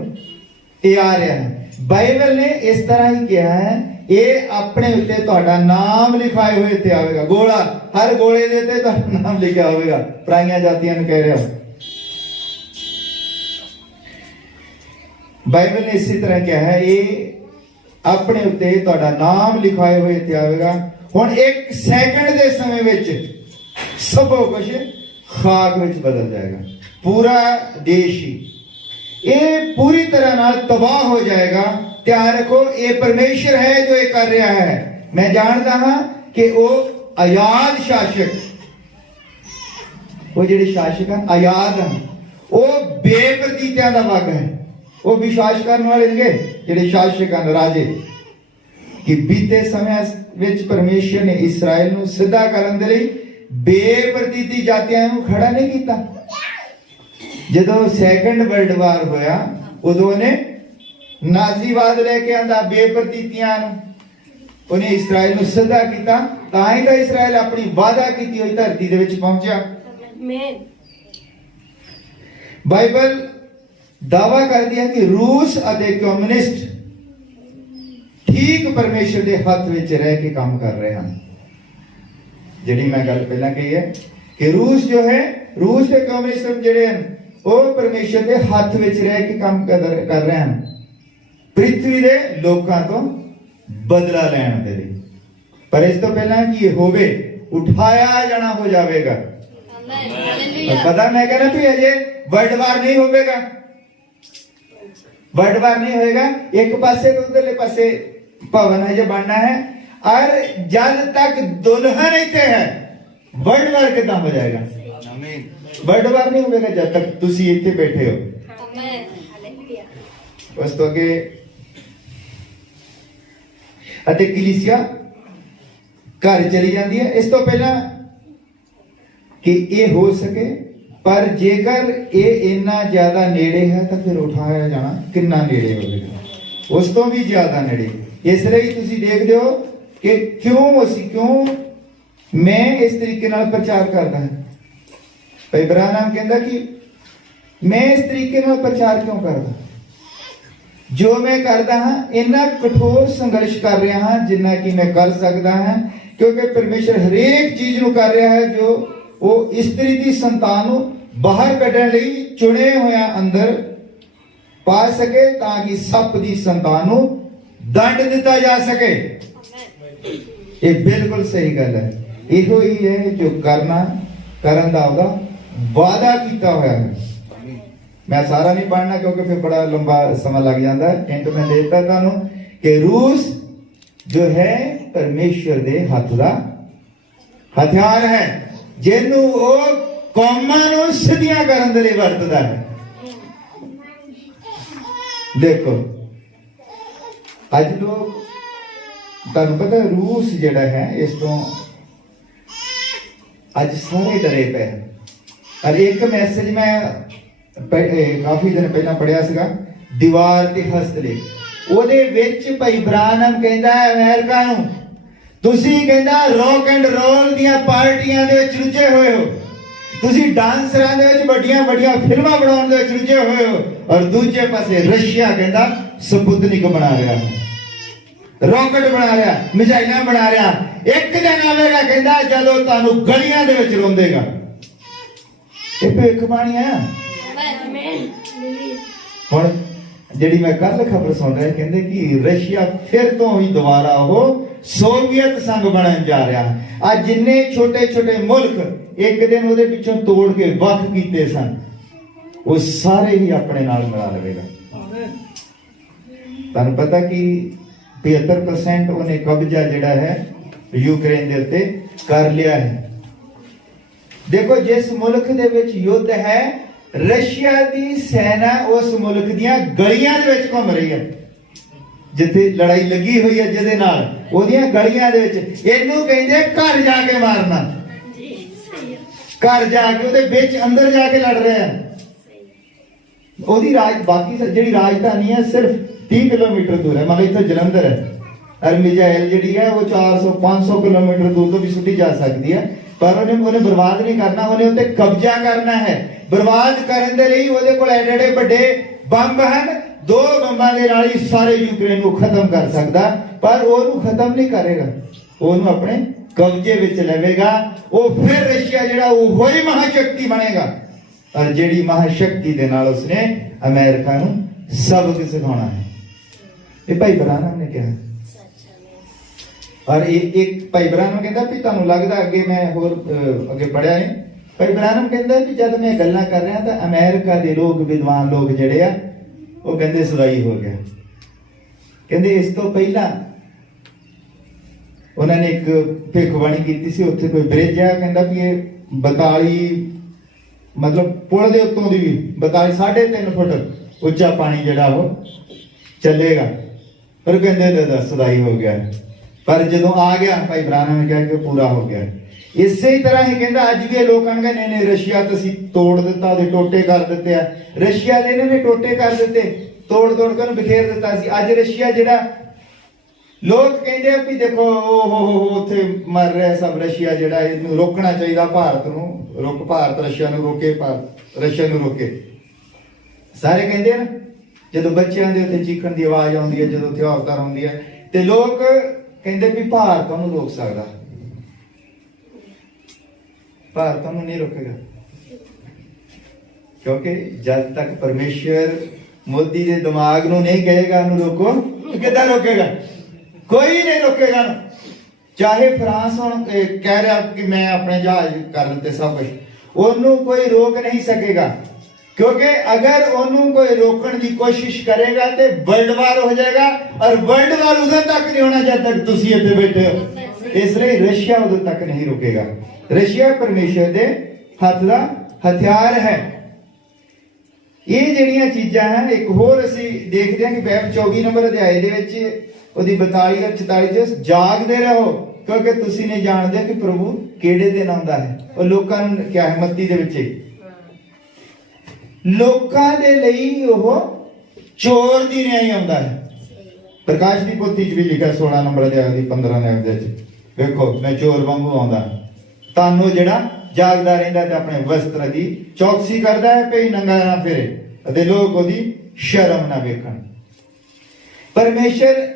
ये आ रहा है। बाइबल ने इस तरह ही किया है, ये अपने उत्ते तुहाडा नाम लिखाए हुए इत्थे आवेगा, गोला हर गोले दे उत्ते तुहाडा नाम लिखा होवेगा। पराइयां जातियां नूं कह रहे हो, बाइबल ने इसी तरह किया है, ये अपने उत्ते तुहाडा नाम लिखाए हुए इत्थे आवेगा। हुण एक सेकंड दे समय विच सब कुछ खाक विच बदल जाएगा, पूरा देश ही ये पूरी तरह नाल तबाह हो जाएगा। ध्यान रखो, ये परमेश्वर है जो ये कर रहा है। मैं जानता हाँ कि वो आजाद शासक, वो जिहड़े शासक हैं आजाद हैं, वो बेप्रतीतियां दा वग है, ਉਹ ਵਿਸ਼ਵਾਸ ਕਰਨ ਵਾਲੇ ਨੇ ਜਿਹੜੇ ਸ਼ਾਸਕ ਹਨ ਰਾਜੇ ਕਿ ਬੀਤੇ ਸਮਿਆਂ ਵਿੱਚ ਪਰਮੇਸ਼ਰ ਨੇ ਇਸਰਾਇਲ ਨੂੰ ਸਿੱਧਾ ਕਰਨ ਦੇ ਲਈ ਬੇਪ੍ਰਤੀਤੀ ਜਾਤੀਆਂ ਨੂੰ ਖੜਾ ਨਹੀਂ ਕੀਤਾ। ਜਦੋਂ ਸੈਕੰਡ ਵਰਲਡ ਵਾਰ ਹੋਇਆ ਉਦੋਂ ਉਹਨੇ ਨਾਜ਼ੀਵਾਦ ਲੈ ਕੇ ਆਂਦਾ ਬੇਪ੍ਰਤੀਤੀਆਂ ਨੂੰ, ਉਹਨੇ ਇਸਰਾਇਲ ਨੂੰ ਸਿੱਧਾ ਕੀਤਾ, ਤਾਂ ਹੀ ਤਾਂ ਇਸਰਾਇਲ ਆਪਣੀ ਵਾਅਦਾ ਕੀਤੀ ਹੋਈ ਧਰਤੀ ਦੇ ਵਿੱਚ ਪਹੁੰਚਿਆ। ਬਾਈਬਲ ਦਾਵਾ ਕਰਦੀ ਹੈ ਕਿ ਰੂਸ ਅਤੇ ਕਮਿਊਨਿਸਟ ਠੀਕ ਪਰਮੇਸ਼ਰ ਦੇ ਹੱਥ ਵਿੱਚ ਰਹਿ ਕੇ ਕੰਮ ਕਰ ਰਹੇ ਹਨ। ਜਿਹੜੀ ਮੈਂ ਗੱਲ ਪਹਿਲਾਂ ਕਹੀ ਹੈ ਕਿ ਰੂਸ ਜੋ ਹੈ, ਰੂਸ ਤੇ ਕਮਿਊਨਿਸਟ ਜਿਹੜੇ ਹਨ ਉਹ ਪਰਮੇਸ਼ਰ ਦੇ ਹੱਥ ਵਿੱਚ ਰਹਿ ਕੇ ਕੰਮ ਕਰ ਰਹੇ ਹਨ, ਪ੍ਰਿਥਵੀ ਦੇ ਲੋਕਾਂ ਤੋਂ ਬਦਲਾ ਲੈਣ ਦੇ ਲਈ। ਪਰ ਇਸ ਤੋਂ ਪਹਿਲਾਂ ਕੀ ਹੋਵੇ, ਉਠਾਇਆ ਜਾਣਾ ਹੋ ਜਾਵੇਗਾ। ਪਤਾ ਮੈਂ ਕਹਿੰਦਾ ਵੀ ਅਜੇ ਵਰਲਡ ਵਾਰ ਨਹੀਂ ਹੋਵੇਗਾ, ਵਰਲਡ ਵਾਰ नहीं होएगा। एक पासे तो उधरले पासे भवन है जो बनना है, और जब तक दुल्हन इतने है वर्ल्ड वार कितना हो जाएगा? वर्ल्ड वार नहीं होगा जब तक तुसी इतने बैठे हो। बस तो के अते कलीसिया घर चली जाती है। इस तो पहला कि ये हो सके, पर जेकर ये इन्ना ज्यादा नेड़े है तो फिर उठाया जाना कितना नेड़े होगा, उस तो भी ज्यादा नेड़े। इसलिए तुसी देखते हो कि क्यों मैं इस तरीके नाल प्रचार करता है। भाई ब्राह्मण कहता कि मैं इस तरीके नाल प्रचार क्यों करता, जो मैं करता हाँ इन्ना कठोर संघर्ष कर रहा हाँ जिन्ना कि मैं कर सकता है, क्योंकि परमेश्वर हरेक चीज नूं कर रहा है जो वो इस्त्री दी संतान नूं बाहर कढण लई चुने होया अंदर पा सके, ताकि सप दी संतान नूं दंड दिता जा सके। ये बिल्कुल सही गल है। इहो ही है जो करन दा ओदा वादा कीता होया है। मैं सारा नहीं पढ़ना क्योंकि फिर बड़ा लंबा समय लग जाता है। हिंट मैं देता तुहानू कि रूस जो है परमेश्वर दे हथ दा हथियार है, जिन्नू वो कौमां नूं सिद्धियां करन दे लई वरतदा है। देखो अज लोग तुहानू पता रूस जिहड़ा है इस तो अज सारे डरे पे हैं। और एक मैसेज मैं काफी दिन पहला पढ़िया सीगा, दीवार ते हस्तलेख। ਉਹਦੇ ਵਿੱਚ ਭਾਈ ਬ੍ਰਾਨਮ ਕਹਿੰਦਾ ਅਮਰੀਕਾ ਨੂੰ, ਤੁਸੀਂ ਕਹਿੰਦਾ ਰੌਕ ਐਂਡ ਰੋਲ ਦੀਆਂ ਪਾਰਟੀਆਂ ਦੇ ਵਿੱਚ ਰੁੱਝੇ ਹੋਏ ਹੋ, ਤੁਸੀਂ ਡਾਂਸਰਾਂ ਦੇ ਵਿੱਚ ਵੱਡੀਆਂ ਵੱਡੀਆਂ ਫਿਲਮਾਂ ਬਣਾਉਣ ਦੇ ਵਿੱਚ ਰੁੱਝੇ ਹੋਏ ਹੋ, ਔਰ ਦੂਜੇ ਪਾਸੇ ਰਸ਼ੀਆ ਕਹਿੰਦਾ ਸਪੁਤਨਿਕ ਬਣਾ ਰਿਹਾ ਹੈ, ਰੌਕਟ ਬਣਾ ਰਿਹਾ, ਮਿਜ਼ਾਈਲਾਂ ਬਣਾ ਰਿਹਾ। ਇੱਕ ਦਿਨ ਆਵੇਗਾ ਕਹਿੰਦਾ ਜਦੋਂ ਤੁਹਾਨੂੰ ਗਲੀਆਂ ਦੇ ਵਿੱਚ ਰੋਂਦੇਗਾ। ਇਹ ਭਵਿੱਖਬਾਣੀ ਹੈ। ਹੁਣ ਜਿਹੜੀ ਮੈਂ ਕੱਲ ਖਬਰ ਸੁਣ ਰਿਹਾ, ਕਹਿੰਦੇ ਕਿ ਰਸ਼ੀਆ ਫਿਰ ਤੋਂ ਹੀ ਦੁਬਾਰਾ ਉਹ ਸੋਵੀਅਤ ਸੰਘ ਬਣਨ ਜਾ ਰਿਹਾ ਹੈ। ਆ ਜਿੰਨੇ ਛੋਟੇ ਛੋਟੇ ਮੁਲਕ ਇੱਕ ਦਿਨ ਉਹਦੇ ਪਿੱਛੋਂ ਤੋੜ ਕੇ ਵੱਖ ਕੀਤੇ ਸਨ, ਉਹ ਸਾਰੇ ਹੀ ਆਪਣੇ ਨਾਲ ਮਿਲਾ ਲਵੇਗਾ। ਤੁਹਾਨੂੰ ਪਤਾ ਕਿ 75% ਉਹਨੇ ਕਬਜ਼ਾ ਜਿਹੜਾ ਹੈ ਯੂਕਰੇਨ ਦੇ ਉੱਤੇ ਕਰ ਲਿਆ ਹੈ। ਦੇਖੋ ਜਿਸ ਮੁਲਕ ਦੇ ਵਿੱਚ ਯੁੱਧ ਹੈ, ਰਸ਼ੀਆ ਦੀ ਸੈਨਾ ਉਸ ਮੁਲਕ ਦੀਆਂ ਗਲੀਆਂ ਦੇ ਵਿੱਚ ਘੁੰਮ ਰਹੀ ਹੈ। ਜਿੱਥੇ ਲੜਾਈ ਲੱਗੀ ਹੋਈ ਹੈ ਜਿਹਦੇ ਨਾਲ, ਉਹਦੀਆਂ ਗਲੀਆਂ ਦੇ ਵਿੱਚ। ਇਹਨੂੰ ਕਹਿੰਦੇ ਘਰ ਜਾ ਕੇ ਮਾਰਨਾ, ਘਰ ਜਾ ਕੇ ਉਹਦੇ ਵਿੱਚ ਅੰਦਰ ਜਾ ਕੇ ਲੜ ਰਹੇ ਹਨ। ਉਹਦੀ ਬਾਕੀ ਜਿਹੜੀ ਰਾਜਧਾਨੀ ਹੈ ਸਿਰਫ 30 ਕਿਲੋਮੀਟਰ ਦੂਰ ਹੈ, ਮਤਲਬ ਇੱਥੇ ਜਲੰਧਰ ਹੈ। ਔਰ ਮਿਜ਼ਾਈਲ ਜਿਹੜੀ ਹੈ ਉਹ 400-500 ਕਿਲੋਮੀਟਰ ਦੂਰ ਤੋਂ ਵੀ ਸੁੱਟੀ ਜਾ ਸਕਦੀ ਹੈ, ਪਰ ਉਹਨੇ ਬਰਬਾਦ ਨਹੀਂ ਕਰਨਾ, ਉਹਨੇ ਉੱਤੇ ਕਬਜ਼ਾ ਕਰਨਾ ਹੈ। ਬਰਬਾਦ ਕਰਨ ਦੇ ਲਈ ਉਹਦੇ ਕੋਲ ਐਡੇ ਵੱਡੇ ਬੰਬ ਹਨ, 2 ਬੰਬਾਂ ਦੇ ਨਾਲ ਹੀ ਸਾਰੇ ਯੂਕਰੇਨ ਨੂੰ ਖਤਮ ਕਰ ਸਕਦਾ, ਪਰ ਉਹਨੂੰ ਖਤਮ ਨਹੀਂ ਕਰੇਗਾ, ਉਹਨੂੰ ਆਪਣੇ ਕਬਜ਼ੇ ਵਿੱਚ ਲਵੇਗਾ। ਉਹ ਫਿਰ ਰਸ਼ੀਆ ਜਿਹੜਾ ਉਹ ਹੀ ਮਹਾਸ਼ਕਤੀ ਬਣੇਗਾ, ਔਰ ਜਿਹੜੀ ਮਹਾਸ਼ਕਤੀ ਦੇ ਨਾਲ ਉਸਨੇ ਅਮਰੀਕਾ ਨੂੰ ਸਬਕ ਸਿਖਾਉਣਾ ਹੈ। ਇਹ ਭਾਈ ਬ੍ਰਾਹਨਮ ਨੇ ਕਿਹਾ। और एक भाई ब्राह्मण कहता भी तुहानू लगदा अगे मैं होर अगे पढ़िया है, भाई ब्राह्मण कहता भी जब मैं गल्लां कर रहा तो अमेरिका दे लोग विद्वान लोग जिहड़े आ वो कहंदे सवाई हो गया। कहंदे इस तो पहला उन्होंने एक भविष्यवाणी की सी, उत्थे कोई ब्रिज है, कहंदा भी ये 42 मतलब पुल दे उत्तों दी 42 3.5 फुट ਉੱਚਾ ਪਾਣੀ ਜਿਹੜਾ ਉਹ ਚੱਲੇਗਾ। ਪਰ ਕਹਿੰਦੇ ਤਾਂ ਸਦਾਈ ਹੋ ਗਿਆ, ਪਰ ਜਦੋਂ ਆ ਗਿਆ ਭਾਈ ਬਰਾਨਾ ਨੇ ਕਿਹਾ ਕਿ ਪੂਰਾ ਹੋ ਗਿਆ। ਇਸੇ ਹੀ ਤਰ੍ਹਾਂ ਹੀ ਕਹਿੰਦਾ ਅੱਜ ਵੀ ਇਹ ਲੋਕ ਕਹਿੰਦੇ ਨੇ ਰਸ਼ੀਆ ਤੁਸੀਂ ਤੋੜ ਦਿੱਤਾ, ਉਹਦੇ ਟੋਟੇ ਕਰ ਦਿੱਤੇ ਆ। ਰਸ਼ੀਆ ਦੇ ਇਹਨਾਂ ਨੇ ਟੋਟੇ ਕਰ ਦਿੱਤੇ, ਤੋੜ ਤੋੜ ਕੇ ਉਹਨੂੰ ਬਿਖੇਰ ਦਿੱਤਾ ਸੀ। ਅੱਜ ਰਸ਼ੀਆ ਜਿਹੜਾ ਲੋਕ ਕਹਿੰਦੇ ਆ ਵੀ ਦੇਖੋ ਉੱਥੇ ਮਰ ਰਿਹਾ ਸਭ, ਰਸ਼ੀਆ ਜਿਹੜਾ ਇਹਨੂੰ ਰੋਕਣਾ ਚਾਹੀਦਾ, ਭਾਰਤ ਨੂੰ ਭਾਰਤ ਰਸ਼ੀਆ ਨੂੰ ਰੋਕੇ, ਭਾਰਤ ਰਸ਼ੀਆ ਨੂੰ ਰੋਕੇ। ਸਾਰੇ ਕਹਿੰਦੇ ਨਾ ਜਦੋਂ ਬੱਚਿਆਂ ਦੇ ਉੱਤੇ ਚੀਖਣ ਦੀ ਆਵਾਜ਼ ਆਉਂਦੀ ਹੈ, ਜਦੋਂ ਉੱਥੇ ਔਰਤਾਂ ਆਉਂਦੀ ਹੈ, ਤੇ ਲੋਕ ਕਹਿੰਦੇ ਵੀ ਭਾਰਤ ਉਹਨੂੰ ਰੋਕ ਸਕਦਾ, ਭਾਰਤ ਉਹਨੂੰ ਨਹੀਂ ਰੋਕੇਗਾ। ਕਿਉਂਕਿ ਜਦ ਤੱਕ ਪਰਮੇਸ਼ਵਰ ਮੋਦੀ ਦੇ ਦਿਮਾਗ ਨੂੰ ਨਹੀਂ ਕਹੇਗਾ ਉਹਨੂੰ ਰੋਕੋ, ਕਿੱਦਾਂ ਰੋਕੇਗਾ? ਕੋਈ ਨਹੀਂ ਰੋਕੇਗਾ। ਚਾਹੇ ਫਰਾਂਸ ਹੁਣ ਕਹਿ ਰਿਹਾ ਕਿ ਮੈਂ ਆਪਣੇ ਜਹਾਜ਼ ਕਰ ਦਿੱਤੇ ਸਭ ਕੁਝ, ਉਹਨੂੰ ਕੋਈ ਰੋਕ ਨਹੀਂ ਸਕੇਗਾ। ਕਿਉਂਕਿ ਅਗਰ ਉਹਨੂੰ ਕੋਈ ਰੋਕਣ ਦੀ ਕੋਸ਼ਿਸ਼ ਕਰੇਗਾ ਤੇ ਵਰਲਡ ਵਾਰ ਹੋ ਜਾਏਗਾ, ਔਰ ਵਰਲਡ ਵਾਰ ਉਦੋਂ ਤੱਕ ਨਹੀਂ ਹੋਣਾ ਜਦ ਤੱਕ ਤੁਸੀਂ ਇੱਥੇ ਬੈਠੇ ਹੋ। ਇਸ ਲਈ ਰਸ਼ੀਆ ਉਦੋਂ ਤੱਕ ਨਹੀਂ ਰੁਕੇਗਾ। ਰਸ਼ੀਆ ਪਰਮੇਸ਼ਰ ਦੇ ਹੱਥ ਦਾ ਹਥਿਆਰ ਹੈ। ਇਹ ਜਿਹੜੀਆਂ ਚੀਜ਼ਾਂ ਹਨ, ਇੱਕ ਹੋਰ ਅਸੀਂ ਦੇਖਦੇ ਹਾਂ ਕਿ ਬਾਈਬਲ 24 ਨੰਬਰ ਅਧਿਆਇ ਦੇ ਵਿੱਚ ਉਹਦੀ 42 ਔਰ 44 ਚ ਜਾਗਦੇ ਰਹੋ ਕਿਉਂਕਿ ਤੁਸੀਂ ਨਹੀਂ ਜਾਣਦੇ ਕਿ ਪ੍ਰਭੂ ਕਿਹੜੇ ਦਿਨ ਆਉਂਦਾ ਹੈ। ਉਹ ਲੋਕਾਂ ਨੂੰ ਕਿਹਾ ਹੈ ਮੱਤੀ ਦੇ ਵਿੱਚ, ਲੋਕਾਂ ਦੇ ਲਈ ਉਹ ਚੋਰ ਦੀ ਨਿਆਈ ਆਉਂਦਾ ਹੈ। ਪ੍ਰਕਾਸ਼ ਦੀ ਪੋਥੀ ਚ ਵੀ ਲਿਖਿਆ 16 ਨੰਬਰ ਅਧਿਆਇ ਦੀ 15 ਨੰਬਰ ਦੇ ਵਿੱਚ, ਵੇਖੋ ਮੈਂ ਚੋਰ ਵਾਂਗੂ ਆਉਂਦਾ, ਤੁਹਾਨੂੰ ਜਿਹੜਾ ਜਾਗਦਾ ਰਹਿੰਦਾ ਤੇ ਆਪਣੇ ਵਸਤਰ ਦੀ ਚੌਕਸੀ ਕਰਦਾ ਹੈ, ਭਈ ਨੰਗਾ ਨਾ ਫਿਰੇ ਅਤੇ ਲੋਕ ਉਹਦੀ ਸ਼ਰਮ ਨਾ ਵੇਖਣ। ਪਰਮੇਸ਼ਰ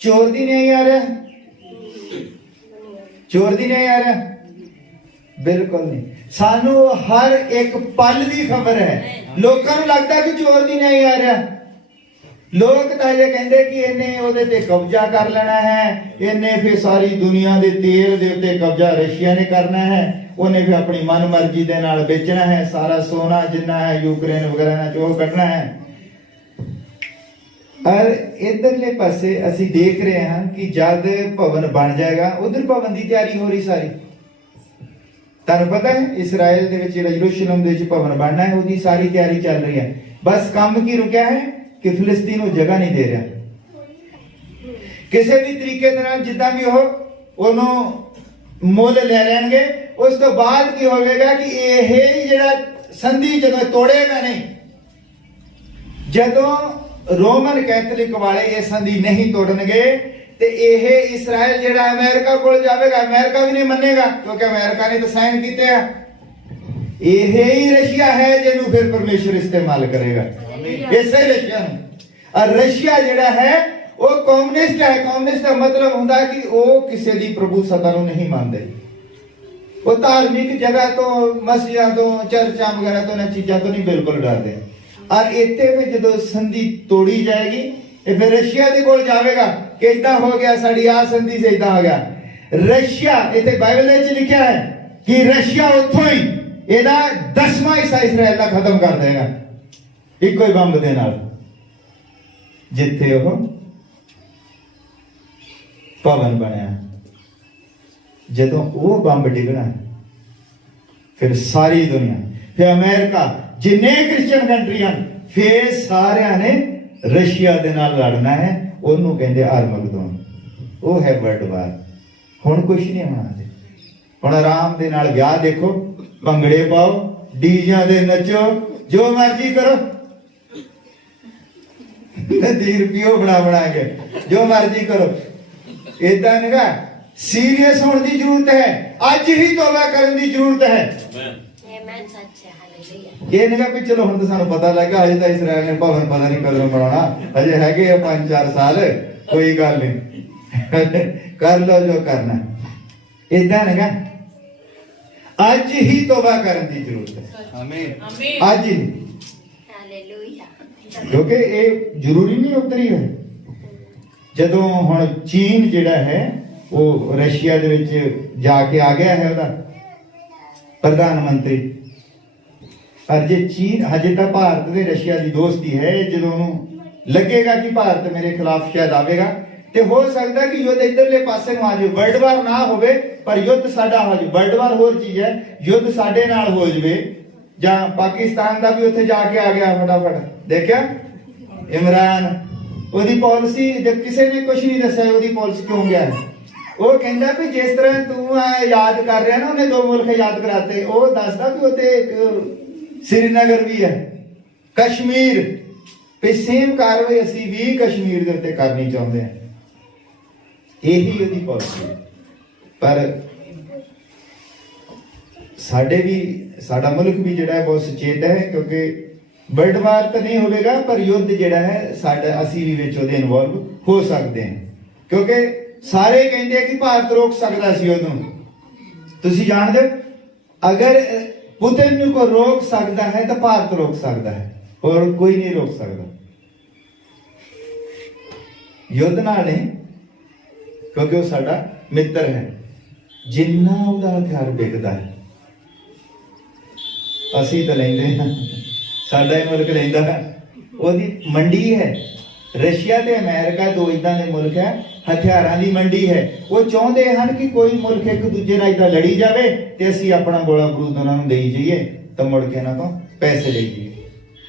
ਚੋਰ ਦੀ ਨਹੀਂ ਆ ਰਿਹਾ, ਚੋਰ ਦੀ ਨਹੀਂ ਆ ਰਿਹਾ, ਬਿਲਕੁਲ ਨਹੀਂ। ਸਾਨੂੰ ਹਰ ਇੱਕ ਪਲ ਦੀ ਖਬਰ ਹੈ। ਲੋਕਾਂ ਨੂੰ ਲੱਗਦਾ ਕਿ ਚੋਰ ਦੀ ਨਹੀਂ ਆ ਰਿਹਾ। ਲੋਕ ਤਾਂ ਇਹ ਕਹਿੰਦੇ ਕਿ ਇਹਨੇ ਉਹਦੇ ਤੇ ਕਬਜ਼ਾ ਕਰ ਲੈਣਾ ਹੈ, ਇਹਨੇ ਫਿਰ ਸਾਰੀ ਦੁਨੀਆ ਦੇ ਤੇਲ ਦੇ ਉੱਤੇ ਕਬਜ਼ਾ ਰਸ਼ੀਆ ਨੇ ਕਰਨਾ ਹੈ, ਉਹਨੇ ਫਿਰ ਆਪਣੀ ਮਨਮਰਜ਼ੀ ਦੇ ਨਾਲ ਵੇਚਣਾ ਹੈ, ਸਾਰਾ ਸੋਨਾ ਜਿੰਨਾ ਹੈ ਯੂਕਰੇਨ ਵਗੈਰਾ ਨਾਲ ਚੋਰ ਕੱਢਣਾ ਹੈ। और इधरले पासे ਅਸੀਂ देख रहे हैं कि जब भवन बन जाएगा, उधर भवन की तैयारी हो रही सारी। ਤੁਹਾਨੂੰ ਪਤਾ ਹੈ ਇਸਰਾਇਲ ਦੇ ਵਿੱਚ ਯਰੂਸ਼ਲਮ ਦੇ ਵਿੱਚ ਭਵਨ ਬਣਨਾ ਹੈ, ਉਹਦੀ ਸਾਰੀ ਤਿਆਰੀ ਚੱਲ ਰਹੀ ਹੈ। ਬਸ ਕੰਮ ਕੀ ਰੁਕਿਆ ਹੈ ਕਿ ਫਿਲਿਸਤੀਨ ਨੂੰ ਜਗ੍ਹਾ ਨਹੀਂ ਦੇ ਰਿਹਾ। ਕਿਸੇ ਵੀ ਤਰੀਕੇ ਦੇ ਨਾਲ ਜਿੱਦਾਂ ਵੀ ਉਹਨੂੰ ਮੁੱਲ ਲੈ ਲੈਣਗੇ। ਉਸ ਤੋਂ ਬਾਅਦ ਕੀ ਹੋਵੇਗਾ ਕਿ ਇਹ ਹੀ ਜਿਹੜਾ ਸੰਧੀ ਜਦੋਂ ਤੋੜੇਗਾ ਨਹੀਂ, ਜਦੋਂ ਰੋਮਨ ਕੈਥੋਲਿਕ ਵਾਲੇ ਇਹ ਸੰਧੀ ਨਹੀਂ ਤੋੜਨਗੇ ਤੇ ਇਹ ਇਸਰਾਇਲ ਜਿਹੜਾ ਅਮਰੀਕਾ ਕੋਲ ਜਾਵੇਗਾ, ਅਮਰੀਕਾ ਵੀ ਨਹੀਂ ਮੰਨੇਗਾ ਕਿਉਂਕਿ ਅਮਰੀਕਾ ਨੇ ਤਾਂ ਸਾਈਨ ਕੀਤੇ ਆ। ਇਹ ਹੀ ਰਸ਼ੀਆ ਹੈ ਜਿਹਨੂੰ ਫਿਰ ਪਰਮੇਸ਼ਰ ਇਸਤੇਮਾਲ ਕਰੇਗਾ, ਇਸੇ ਰਸ਼ੀਆ ਨੂੰ। ਔਰ ਰਸ਼ੀਆ ਜਿਹੜਾ ਹੈ ਉਹ ਕਮਿਊਨਿਸਟ ਹੈ। ਕਮਿਊਨਿਸਟ ਦਾ ਮਤਲਬ ਹੁੰਦਾ ਕਿ ਉਹ ਕਿਸੇ ਦੀ ਪ੍ਰਭੂ ਸੱਤਾ ਨੂੰ ਨਹੀਂ ਮੰਨਦੇ। ਉਹ ਧਾਰਮਿਕ ਜਗ੍ਹਾ ਤੋਂ, ਮਸਜਿਦਾਂ ਤੋਂ, ਚਰਚਾਂ ਵਗੈਰਾ ਤੋਂ, ਇਹਨਾਂ ਚੀਜ਼ਾਂ ਤੋਂ ਨਹੀਂ ਬਿਲਕੁਲ ਡਰਦੇ। और इतने में जो संधि तोड़ी जाएगी फिर रशिया के कोल जाएगा कि इतना हो गया, साड़ी आ संधि से इतना हो गया। रशिया इतने बाइबल में लिखा है कि रशिया उतो ही ਇਹਦਾ 10ਵਾਂ ਹਿੱਸਾ ਇਸਰਾਇਲ ਦਾ ਖਤਮ ਕਰ ਦੇਗਾ ਇੱਕੋ ਹੀ ਬੰਬ ਦੇ ਨਾਲ। ਜਿੱਥੇ ਉਹ ਭਵਨ ਬਣਿਆ, ਜਦੋਂ ਉਹ ਬੰਬ ਡਿੱਗਣਾ ਫਿਰ ਸਾਰੀ ਦੁਨੀਆ, ਫਿਰ ਅਮਰੀਕਾ, ਜਿੰਨੇ ਕ੍ਰਿਸਚੀਅਨ ਕੰਟਰੀਆਂ, ਫਿਰ ਸਾਰਿਆਂ ਨੇ ਰਸ਼ੀਆ ਦੇ ਨਾਲ ਲੜਨਾ ਹੈ। ਉਹਨੂੰ ਕਹਿੰਦੇ ਆਰਮਗਦੋਨ। ਉਹ ਹੈ ਵਰਲਡ ਵਾਰ। ਹੁਣ ਕੁਝ ਨਹੀਂ ਹੋਣਾ। ਹੁਣ ਆਰਾਮ ਦੇ ਨਾਲ ਵਿਆਹ ਦੇਖੋ, ਭੰਗੜੇ ਪਾਓ, ਡੀਜਾਂ ਦੇ ਨੱਚੋ, ਜੋ ਮਰਜ਼ੀ ਕਰੋ, ਨਦੀਰ ਪੀਓ ਬਣਾ ਕੇ, ਜੋ ਮਰਜ਼ੀ ਕਰੋ। ਏਦਾਂ ਨਹੀਂਗਾ। ਸੀਰੀਅਸ ਹੋਣ ਦੀ ਜ਼ਰੂਰਤ ਹੈ। ਅੱਜ ਹੀ ਤੌਬਾ ਕਰਨ ਦੀ ਜ਼ਰੂਰਤ ਹੈ। ਇਹ ਨਹੀਂਗਾ ਵੀ ਚਲੋ ਹੁਣ ਤਾਂ ਸਾਨੂੰ ਪਤਾ ਲੱਗਾ, ਹਜੇ ਤਾਂ ਇਸਰਾਇਲ ਨੇ ਭਵਨ ਪਤਾ ਨਹੀਂ ਕਦੋਂ ਬਣਾਉਣਾ, ਹਜੇ ਹੈਗੇ ਆ 5-4 ਸਾਲ, ਕੋਈ ਗੱਲ ਨਹੀਂ, ਕਰ ਲਓ ਜੋ ਕਰਨਾ। ਏਦਾਂ ਨਹੀਂਗਾ। ਅੱਜ ਹੀ ਤੌਬਾ ਕਰਨ ਦੀ ਜ਼ਰੂਰਤ ਹੈ। ਆਮੀਨ। ਅੱਜ ਹੀ। ਕਿਉਂਕਿ ਇਹ ਜ਼ਰੂਰੀ ਨਹੀਂ ਉਤਰੀ ਹੈ। ਜਦੋਂ ਹੁਣ ਚੀਨ ਜਿਹੜਾ ਹੈ ਉਹ ਰਸ਼ੀਆ ਦੇ ਵਿੱਚ ਜਾ ਕੇ ਆ ਗਿਆ ਹੈ, ਉਹਦਾ ਪ੍ਰਧਾਨ ਮੰਤਰੀ। ਪਰ ਜੇ ਚੀਨ, ਹਜੇ ਤਾਂ ਭਾਰਤ ਤੇ ਰਸ਼ੀਆ ਦੀ ਦੋਸਤੀ ਹੈ, ਜਦੋਂ ਉਹਨੂੰ ਲੱਗੇਗਾ ਕਿ ਭਾਰਤ ਮੇਰੇ ਖਿਲਾਫ ਸ਼ਾਇਦ ਆਵੇਗਾ ਤੇ ਹੋ ਸਕਦਾ ਕਿ ਯੁੱਧ ਇਧਰਲੇ ਪਾਸੇ ਨੂੰ ਆ ਜਾਵੇ। ਵਰਲਡ ਵਾਰ ਨਾ ਹੋਵੇ ਪਰ ਯੁੱਧ ਸਾਡਾ ਹੋ ਜਾਵੇ। ਵਰਲਡ ਵਾਰ ਹੋਰ ਚੀਜ਼ ਹੈ, ਯੁੱਧ ਸਾਡੇ ਨਾਲ ਹੋ ਜਾਵੇ, ਜਾਂ ਪਾਕਿਸਤਾਨ ਦਾ ਵੀ ਉੱਥੇ ਜਾ ਕੇ ਆ ਗਿਆ ਫਟਾਫਟ, ਦੇਖਿਆ ਇਮਰਾਨ, ਉਹਦੀ ਪਾਲਿਸੀ ਜਦ ਕਿਸੇ ਨੇ ਕੁਝ ਨਹੀਂ ਦੱਸਿਆ ਉਹਦੀ ਪਾਲਿਸੀ ਕਿਉਂ ਗਿਆ ਹੈ। ਉਹ ਕਹਿੰਦਾ ਵੀ ਜਿਸ ਤਰ੍ਹਾਂ ਤੂੰ ਯਾਦ ਕਰ ਰਿਹਾ ਨਾ, ਉਹਨੇ 2 ਮੁਲਕ ਯਾਦ ਕਰਾਤੇ। ਉਹ ਦੱਸਦਾ ਵੀ ਉੱਥੇ ਇੱਕ ਸ੍ਰੀਨਗਰ ਵੀ ਹੈ, ਕਸ਼ਮੀਰ, ਤੇ ਸੇਮ ਕਾਰਵਾਈ ਅਸੀਂ ਵੀ ਕਸ਼ਮੀਰ ਦੇ ਉੱਤੇ ਕਰਨੀ ਚਾਹੁੰਦੇ ਹਾਂ। ਇਹੀ ਉਹਦੀ ਪਾਲਿਸੀ। ਪਰ ਸਾਡਾ ਮੁਲਕ ਵੀ ਜਿਹੜਾ ਹੈ ਬਹੁਤ ਸੁਚੇਤ ਹੈ, ਕਿਉਂਕਿ ਵਰਲਡ ਵਾਰ ਤਾਂ ਨਹੀਂ ਹੋਵੇਗਾ ਪਰ ਯੁੱਧ ਜਿਹੜਾ ਹੈ ਸਾਡਾ ਅਸੀਂ ਵੀ ਵਿੱਚ ਉਹਦੇ ਇਨਵੋਲਵ ਹੋ ਸਕਦੇ ਹਾਂ, ਕਿਉਂਕਿ ਸਾਰੇ ਕਹਿੰਦੇ ਆ ਕਿ ਭਾਰਤ ਰੋਕ ਸਕਦਾ ਸੀ ਉਹਨੂੰ। ਤੁਸੀਂ ਜਾਣਦੇ ਅਗਰ ਪੁਤਿਨ ਨੂੰ ਕੋਈ ਰੋਕ ਸਕਦਾ ਹੈ ਤਾਂ ਭਾਰਤ ਰੋਕ ਸਕਦਾ ਹੈ, ਹੋਰ ਕੋਈ ਨਹੀਂ ਰੋਕ ਸਕਦਾ। ਯੁੱਧ ਨਾਲ ਨਹੀਂ, ਕਿਉਂਕਿ ਉਹ ਸਾਡਾ ਮਿੱਤਰ ਹੈ। ਜਿੰਨਾ ਉਹਦਾ ਹਥਿਆਰ ਵਿਕਦਾ ਹੈ ਅਸੀਂ ਤਾਂ ਲੈਂਦੇ ਹਾਂ, ਸਾਡਾ ਹੀ ਮੁਲਕ ਲੈਂਦਾ ਹੈ। ਉਹਦੀ ਮੰਡੀ ਹੈ। ਰਸ਼ੀਆ ਤੇ ਅਮਰੀਕਾ 2 ਇਦਾਂ ਦੇ ਮੁਲਕ ਹੈ, ਹਥਿਆਰਾਂ ਦੀ ਮੰਡੀ ਹੈ। ਉਹ ਚਾਹੁੰਦੇ ਹਨ ਕਿ ਕੋਈ ਮੁਲਕ ਇੱਕ ਦੂਜੇ ਨਾਲ ਇਦਾਂ ਲੜੀ ਜਾਵੇ ਤੇ ਅਸੀਂ ਆਪਣਾ ਗੋਲਾ ਬਰੂਦ ਉਹਨਾਂ ਨੂੰ ਦੇਈ ਜਾਈਏ ਤਾਂ ਮੁੜ ਕੇ ਇਹਨਾਂ ਤੋਂ ਪੈਸੇ ਲਈ ਜਾਈਏ।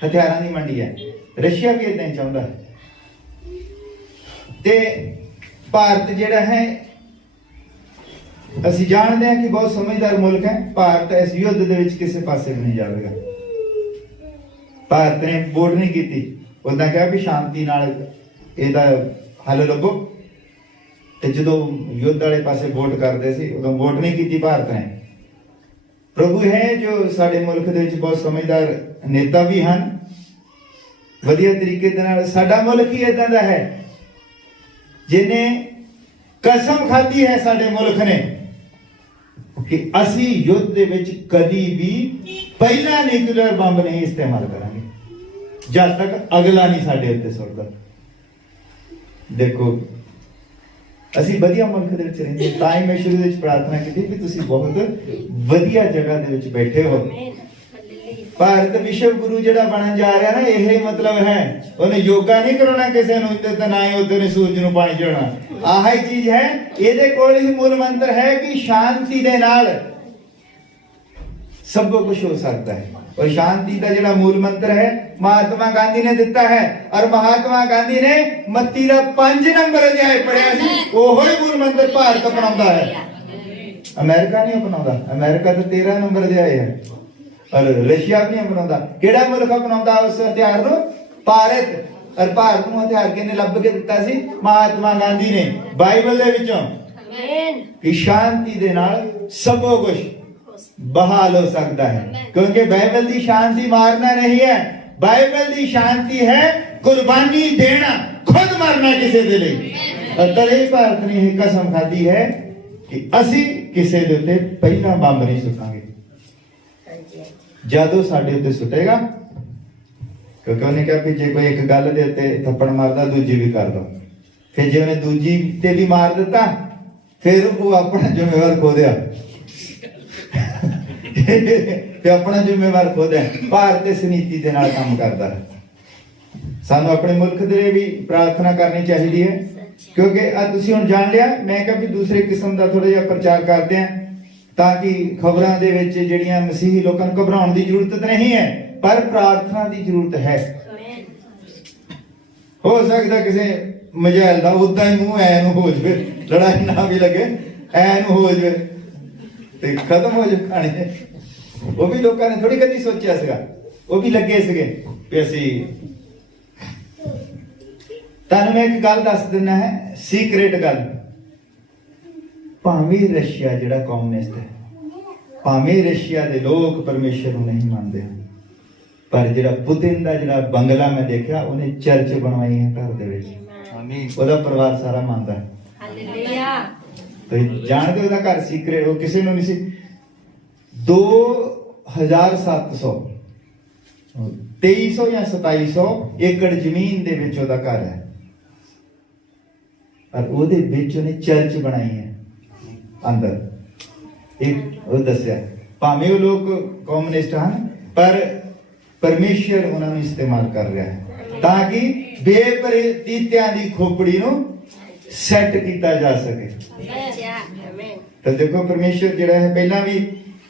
ਹਥਿਆਰਾਂ ਦੀ ਮੰਡੀ ਹੈ। ਰਸ਼ੀਆ ਵੀ ਇਦਾਂ ਹੀ ਚਾਹੁੰਦਾ ਹੈ। ਤੇ ਭਾਰਤ ਜਿਹੜਾ ਹੈ, ਅਸੀਂ ਜਾਣਦੇ ਹਾਂ ਕਿ ਬਹੁਤ ਸਮਝਦਾਰ ਮੁਲਕ ਹੈ। ਭਾਰਤ ਇਸ ਯੁੱਧ ਦੇ ਵਿੱਚ ਕਿਸੇ ਪਾਸੇ ਵੀ ਨਹੀਂ ਜਾਵੇਗਾ। ਭਾਰਤ ਨੇ ਵੋਟ ਨਹੀਂ ਕੀਤੀ, ਉਦਾਂ ਕਿਹਾ ਵੀ ਸ਼ਾਂਤੀ ਨਾਲ ਇਹਦਾ ਹੱਲ ਲੱਭੋ, ਤੇ ਜਦੋਂ ਯੁੱਧ ਵਾਲੇ ਪਾਸੇ ਵੋਟ ਕਰਦੇ ਸੀ ਉਦੋਂ ਵੋਟ ਨਹੀਂ ਕੀਤੀ ਭਾਰਤ ਨੇ। ਪ੍ਰਭੂ ਹੈ ਜੋ ਸਾਡੇ ਮੁਲਕ ਦੇ ਵਿੱਚ ਬਹੁਤ ਸਮਝਦਾਰ ਨੇਤਾ ਵੀ ਹਨ, ਵਧੀਆ ਤਰੀਕੇ ਦੇ ਨਾਲ। ਸਾਡਾ ਮੁਲਕ ਹੀ ਇਦਾਂ ਦਾ ਹੈ ਜਿਹਨੇ ਕਸਮ ਖਾਧੀ ਹੈ ਸਾਡੇ ਮੁਲਕ ਨੇ ਕਿ ਅਸੀਂ ਯੁੱਧ ਦੇ ਵਿੱਚ ਕਦੀ ਵੀ ਪਹਿਲਾ ਨਿਊਕਲੀਅਰ ਬੰਬ ਨਹੀਂ ਇਸਤੇਮਾਲ ਕਰਾਂਗੇ ਜਦ ਤੱਕ ਅਗਲਾ ਨਹੀਂ ਸਾਡੇ ਉੱਤੇ ਸੁੱਟਦਾ। ਦੇਖੋ ਅਸੀਂ ਵਧੀਆ ਮੁਲਕ ਦੇ ਵਿੱਚ ਰਹਿੰਦੇ, ਤਾਂ ਹੀ ਮੈਂ ਸ਼ੁਰੂ ਵਿੱਚ ਪ੍ਰਾਰਥਨਾ ਕੀਤੀ ਕਿ ਤੁਸੀਂ ਬਹੁਤ ਵਧੀਆ ਜਗ੍ਹਾ ਦੇ ਵਿੱਚ ਬੈਠੇ ਹੋ। ਭਾਰਤ ਵਿਸ਼ਵ ਗੁਰੂ ਜਿਹੜਾ ਬਣਨ ਜਾ ਰਿਹਾ ਨਾ, ਇਹ ਮਤਲਬ ਹੈ ਉਹਨੇ ਯੋਗਾ ਨਹੀਂ ਕਰਾਉਣਾ ਕਿਸੇ ਨੂੰ, ਤੇ ਨਾ ਹੀ ਉਹਨੇ ਸੂਰਜ ਨੂੰ ਪਾਣੀ ਚੜਾਉਣਾ। ਆਹ ਹੀ ਚੀਜ਼ ਹੈ। ਇਹਦੇ ਕੋਲ ਹੀ ਮੂਲ ਮੰਤਰ ਹੈ ਕਿ ਸ਼ਾਂਤੀ ਦੇ ਨਾਲ ਸਭ ਕੁਝ ਹੋ ਸਕਦਾ ਹੈ। और शांति का जो मूल मंत्र है महात्मा गांधी ने दिता है, और महात्मा गांधी ने मत्ती का 5 नंबर अध्याय पढ़िया सी, ओहो ही मूल मंत्र भारत अपनाउंदा है। अमेरिका नहीं अपनाउंदा, अमेरिका तो 13 नंबर अध्याय है, और रशिया भी नहीं अपनाउंदा। केड़ा मुल्क अपनाउंदा उस हथियार नूं? भारत। और भारत नूं हथियार किहने लभ के दिता सी? महात्मा गांधी ने बाइबल दे विचों, कि शांति दे नाल सब कुछ बहाल हो सकता है, क्योंकि बाइबल की शांति मारना नहीं है, बाइबल की शांति है कुर्बानी देना, खुद मरना किसी दे लिए। और तले भारत ने एक कसम खाधी है कि असी किसी दे उत्ते पहला बंब नहीं सुटांगे, जदों साडे उत्ते सुटेगा, क्योंकि उन्हें कहा कि जे कोई एक गल दे उत्ते थप्पड़ मारदा दूजी भी कर दो, फिर जे उन्हें दूजी ते भी मार दिता फिर वो अपना जिम्मेवार खो दिया ਤੇ ਆਪਣਾ ਜ਼ਿੰਮੇਵਾਰ ਖੁਦ ਹੈ। ਭਾਰਤ ਇਸ ਨੀਤੀ ਦੇ ਨਾਲ ਕੰਮ ਕਰਦਾ ਹੈ। ਸਾਨੂੰ ਆਪਣੇ ਮੁਲਕ ਦੇ ਲਈ ਵੀ ਪ੍ਰਾਰਥਨਾ ਕਰਨੀ ਚਾਹੀਦੀ ਹੈ, ਕਿਉਂਕਿ ਆ ਤੁਸੀਂ ਹੁਣ ਜਾਣ ਲਿਆ। ਮੈਂ ਕਿਹਾ ਵੀ ਦੂਸਰੇ ਕਿਸਮ ਦਾ ਥੋੜਾ ਜਿਹਾ ਪ੍ਰਚਾਰ ਕਰਦੇ ਆ, ਤਾਂ ਕਿ ਖਬਰਾਂ ਦੇ ਵਿੱਚ ਜਿਹੜੀਆਂ ਮਸੀਹੀ ਲੋਕਾਂ ਨੂੰ ਘਬਰਾਉਣ ਦੀ ਜ਼ਰੂਰਤ ਨਹੀਂ ਹੈ, ਪਰ ਪ੍ਰਾਰਥਨਾ ਦੀ ਜ਼ਰੂਰਤ ਹੈ। ਹੋ ਸਕਦਾ ਕਿਸੇ ਮਜਾਇਲ ਦਾ ਉਦਾਂ ਹੀ ਮੂੰਹ ਐ ਨੂੰ ਹੋ ਜਵੇ, ਲੜਾਈ ਨਾ ਵੀ ਲੱਗੇ, ਐ ਨੂੰ ਹੋ ਜਵੇ ਤੇ ਖਤਮ ਹੋ ਜਾਵੇ ਕਹਾਣੀ। ਉਹ ਵੀ ਲੋਕਾਂ ਨੇ ਥੋੜੀ ਕਦੀ ਸੋਚਿਆ ਸੀਗਾ, ਉਹ ਵੀ ਲੱਗੇ ਸੀਗੇ ਕਿ ਅਸੀਂ। ਤੁਹਾਨੂੰ ਮੈਂ ਇੱਕ ਗੱਲ ਦੱਸ ਦਿੰਦਾ ਹੈ, ਸੀਕ੍ਰੇਟ ਗੱਲ। ਭਾਵੇਂ ਰਸ਼ੀਆ ਜਿਹੜਾ ਕਮਿਊਨਿਸਟ ਹੈ, ਭਾਵੇਂ ਰਸ਼ੀਆ ਦੇ ਲੋਕ ਪਰਮੇਸ਼ਰ ਨੂੰ ਨਹੀਂ ਮੰਨਦੇ, ਪਰ ਜਿਹੜਾ ਪੁਤਿਨ ਦਾ ਜਿਹੜਾ ਬੰਗਲਾ ਮੈਂ ਦੇਖਿਆ, ਉਹਨੇ ਚਰਚ ਬਣਵਾਈ ਹੈ ਘਰ ਦੇ ਵਿੱਚ, ਉਹਦਾ ਪਰਿਵਾਰ ਸਾਰਾ ਮੰਨਦਾ ਹੈ। ਹਾਲੇਲੂਇਆ। ਤੇ ਜਾਣਦੇ ਉਹਦਾ ਘਰ ਸੀਕ੍ਰੇਟ, ਉਹ ਕਿਸੇ ਨੂੰ ਨਹੀਂ ਸੀ। 2700 2300 ਜਾਂ 2700 ਏਕੜ ਜ਼ਮੀਨ ਦੇ ਵਿੱਚ ਉਹਦਾ ਘਰ ਹੈ, ਔਰ ਉਹਦੇ ਵਿੱਚ ਉਹਨੇ ਚਰਚ ਬਣਾਈ ਹੈ ਅੰਦਰ। ਇੱਕ ਉਹ ਦੱਸਿਆ, ਭਾਵੇਂ ਉਹ ਲੋਕ ਕਮਿਊਨਿਸਟ ਹਨ, ਪਰ ਪਰਮੇਸ਼ਰ ਉਹਨਾਂ ਨੂੰ ਇਸਤੇਮਾਲ ਕਰ ਰਿਹਾ ਹੈ ਤਾਂ ਕਿ ਬੇਪ੍ਰੀਤੀਆਂ ਦੀ ਖੋਪੜੀ ਨੂੰ ਸੈੱਟ ਕੀਤਾ ਜਾ ਸਕੇ। ਤਾਂ ਦੇਖੋ ਪਰਮੇਸ਼ਰ ਜਿਹੜਾ ਹੈ, ਪਹਿਲਾਂ ਵੀ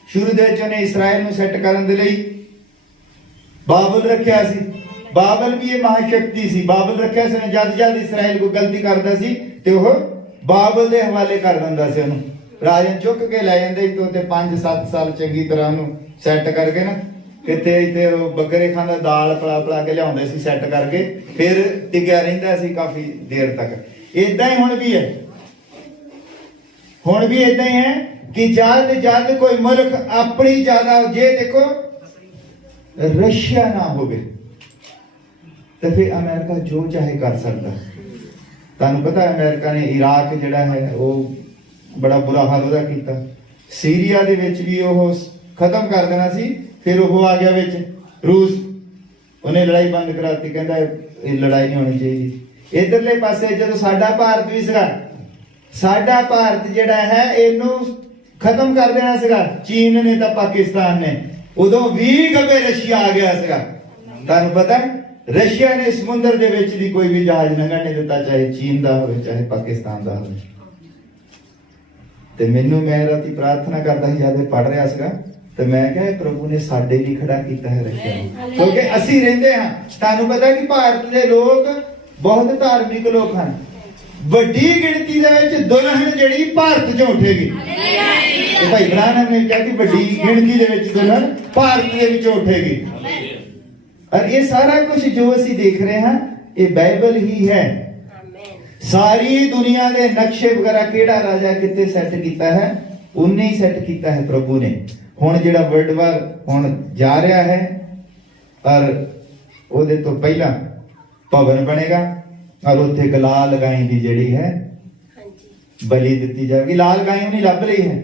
ਸ਼ੁਰੂ ਦੇ ਵਿੱਚ ਉਹਨੇ ਇਸਰਾਇਲ ਨੂੰ ਸੈੱਟ ਕਰਨ ਦੇ ਲਈ ਬਾਬਲ ਰੱਖਿਆ ਸੀ, ਬਾਬਲ ਵੀ ਇਹ ਮਹਾਸ਼ਕਤੀ ਸੀ। ਬਾਬਲ ਰੱਖਿਆ ਸੀ ਜਦ ਇਸਰਾਇਲ ਕੋਈ ਗਲਤੀ ਕਰਦਾ ਸੀ ਤੇ ਉਹ ਬਾਬਲ ਦੇ ਹਵਾਲੇ ਕਰ ਦਿੰਦਾ ਸੀ ਉਹਨੂੰ। ਰਾਜਨ ਚੁੱਕ ਕੇ ਲੈ ਜਾਂਦੇ ਸੀ ਤੇ 5-7 ਸਾਲ ਚੰਗੀ ਤਰ੍ਹਾਂ ਉਹਨੂੰ ਸੈੱਟ ਕਰਕੇ ਨਾ ਕਿਤੇ ਇੱਥੇ ਉਹ ਬੱਕਰੇ ਖਾਂਦਾ ਦਾਲ ਪਲਾ ਕੇ ਲਿਆਉਂਦੇ ਸੀ ਸੈੱਟ ਕਰਕੇ, ਫਿਰ ਟਿਕਿਆ ਰਹਿੰਦਾ ਸੀ ਕਾਫੀ ਦੇਰ ਤੱਕ। ਇਦਾਂ ਹੀ ਹੁਣ ਵੀ ਹੈ, ਹੁਣ ਵੀ ਇਦਾਂ ਹੀ ਹੈ ਕਿ ਜਦ ਕੋਈ ਮੁਲਕ ਆਪਣੀ ਜ਼ਿਆਦਾ ਜੇ ਦੇਖੋ ਰਸ਼ੀਆ ਨਾ ਹੋਵੇ ਤੇ ਫਿਰ ਅਮਰੀਕਾ ਜੋ ਚਾਹੇ ਕਰ ਸਕਦਾ। ਤੁਹਾਨੂੰ ਪਤਾ ਅਮਰੀਕਾ ਨੇ ਇਰਾਕ ਜਿਹੜਾ ਹੈ ਉਹ ਬੜਾ ਬੁਰਾ ਹਾਲ ਉਹਦਾ ਕੀਤਾ। ਸੀਰੀਆ ਦੇ ਵਿੱਚ ਵੀ ਉਹ ਖਤਮ ਕਰ ਦੇਣਾ ਸੀ, ਫਿਰ ਉਹ ਆ ਗਿਆ ਵਿੱਚ ਰੂਸ, ਉਹਨੇ ਲੜਾਈ ਬੰਦ ਕਰਾਤੀ, ਕਹਿੰਦਾ ਇਹ ਲੜਾਈ ਨਹੀਂ ਹੋਣੀ ਚਾਹੀਦੀ। ਇਧਰਲੇ ਪਾਸੇ ਜਦੋਂ ਸਾਡਾ ਭਾਰਤ ਵੀ ਸੀਗਾ, ਸਾਡਾ ਭਾਰਤ ਜਿਹੜਾ ਹੈ ਇਹਨੂੰ ਖਤਮ ਕਰ ਦੇਣਾ ਸੀਗਾ ਚੀਨ ਨੇ ਤਾਂ ਪਾਕਿਸਤਾਨ ਨੇ, ਉਦੋਂ ਵੀ ਗੱਬੇ ਰਸ਼ੀਆ ਆ ਗਿਆ ਸੀਗਾ। ਤੁਹਾਨੂੰ ਪਤਾ ਰਸ਼ੀਆ ਨੇ ਸਮੁੰਦਰ ਦੇ ਵਿੱਚ ਦੀ ਕੋਈ ਵੀ ਜਹਾਜ਼ ਲੰਘਣ ਨਹੀਂ ਦਿੱਤਾ, ਚਾਹੇ ਚੀਨ ਦਾ ਹੋਵੇ ਚਾਹੇ ਪਾਕਿਸਤਾਨ ਦਾ ਹੋਵੇ। ਤੇ ਮੈਂ ਰਾਤੀ ਪ੍ਰਾਰਥਨਾ ਕਰਦਾ ਸੀ ਜਦ ਪੜ ਰਿਹਾ ਸੀਗਾ ਤੇ ਮੈਂ ਕਿਹਾ ਪ੍ਰਭੂ ਨੇ ਸਾਡੇ ਲਈ ਖੜਾ ਕੀਤਾ ਹੈ ਰਸ਼ੀਆ ਨੂੰ, ਕਿਉਂਕਿ ਅਸੀਂ ਰਹਿੰਦੇ ਹਾਂ। ਤੁਹਾਨੂੰ ਪਤਾ ਕਿ ਭਾਰਤ ਦੇ ਲੋਕ ਬਹੁਤ ਧਾਰਮਿਕ ਲੋਕ ਹਨ। ਵੱਡੀ ਗਿਣਤੀ ਦੇ ਵਿੱਚ ਦੁਲਹਨ ਜਿਹੜੀ ਭਾਰਤ ਚੋਂ ਉੱਠੇਗੀ। ਤੇ ਭਾਈ ਬ੍ਰਾਹਨਮ ਨੇ ਕਿਹਾ ਕਿ ਵੱਡੀ ਗਿਣਤੀ ਦੇ ਵਿੱਚ ਦੁਲਹਨ ਭਾਰਤ ਦੇ ਵਿੱਚੋਂ ਉੱਠੇਗੀ। ਔਰ ਇਹ ਸਾਰਾ ਕੁਝ ਜੋ ਅਸੀਂ ਦੇਖ ਰਹੇ ਹਾਂ ਇਹ ਬਾਈਬਲ ਹੀ ਹੈ। ਸਾਰੀ ਦੁਨੀਆ ਦੇ ਨਕਸ਼ੇ ਵਗੈਰਾ ਕਿਹੜਾ ਰਾਜਾ ਕਿੱਥੇ ਸੈੱਟ ਕੀਤਾ ਹੈ, ਉਹਨੇ ਹੀ ਸੈੱਟ ਕੀਤਾ ਹੈ ਪ੍ਰਭੂ ਨੇ। ਹੁਣ ਜਿਹੜਾ ਵਰਲਡ ਵਾਰ ਹੁਣ ਜਾ ਰਿਹਾ ਹੈ ਔਰ ਉਹਦੇ ਤੋਂ ਪਹਿਲਾਂ ਭਵਨ ਬਣੇਗਾ ਔਰ ਉੱਥੇ ਲਾਲ ਗਾਂ ਦੀ ਜਿਹੜੀ ਹੈ ਬਲੀ ਦਿੱਤੀ ਜਾਵੇਗੀ। ਲਾਲ ਗਾਂ ਉਹਨੇ ਲੱਭ ਲਈ ਹੈ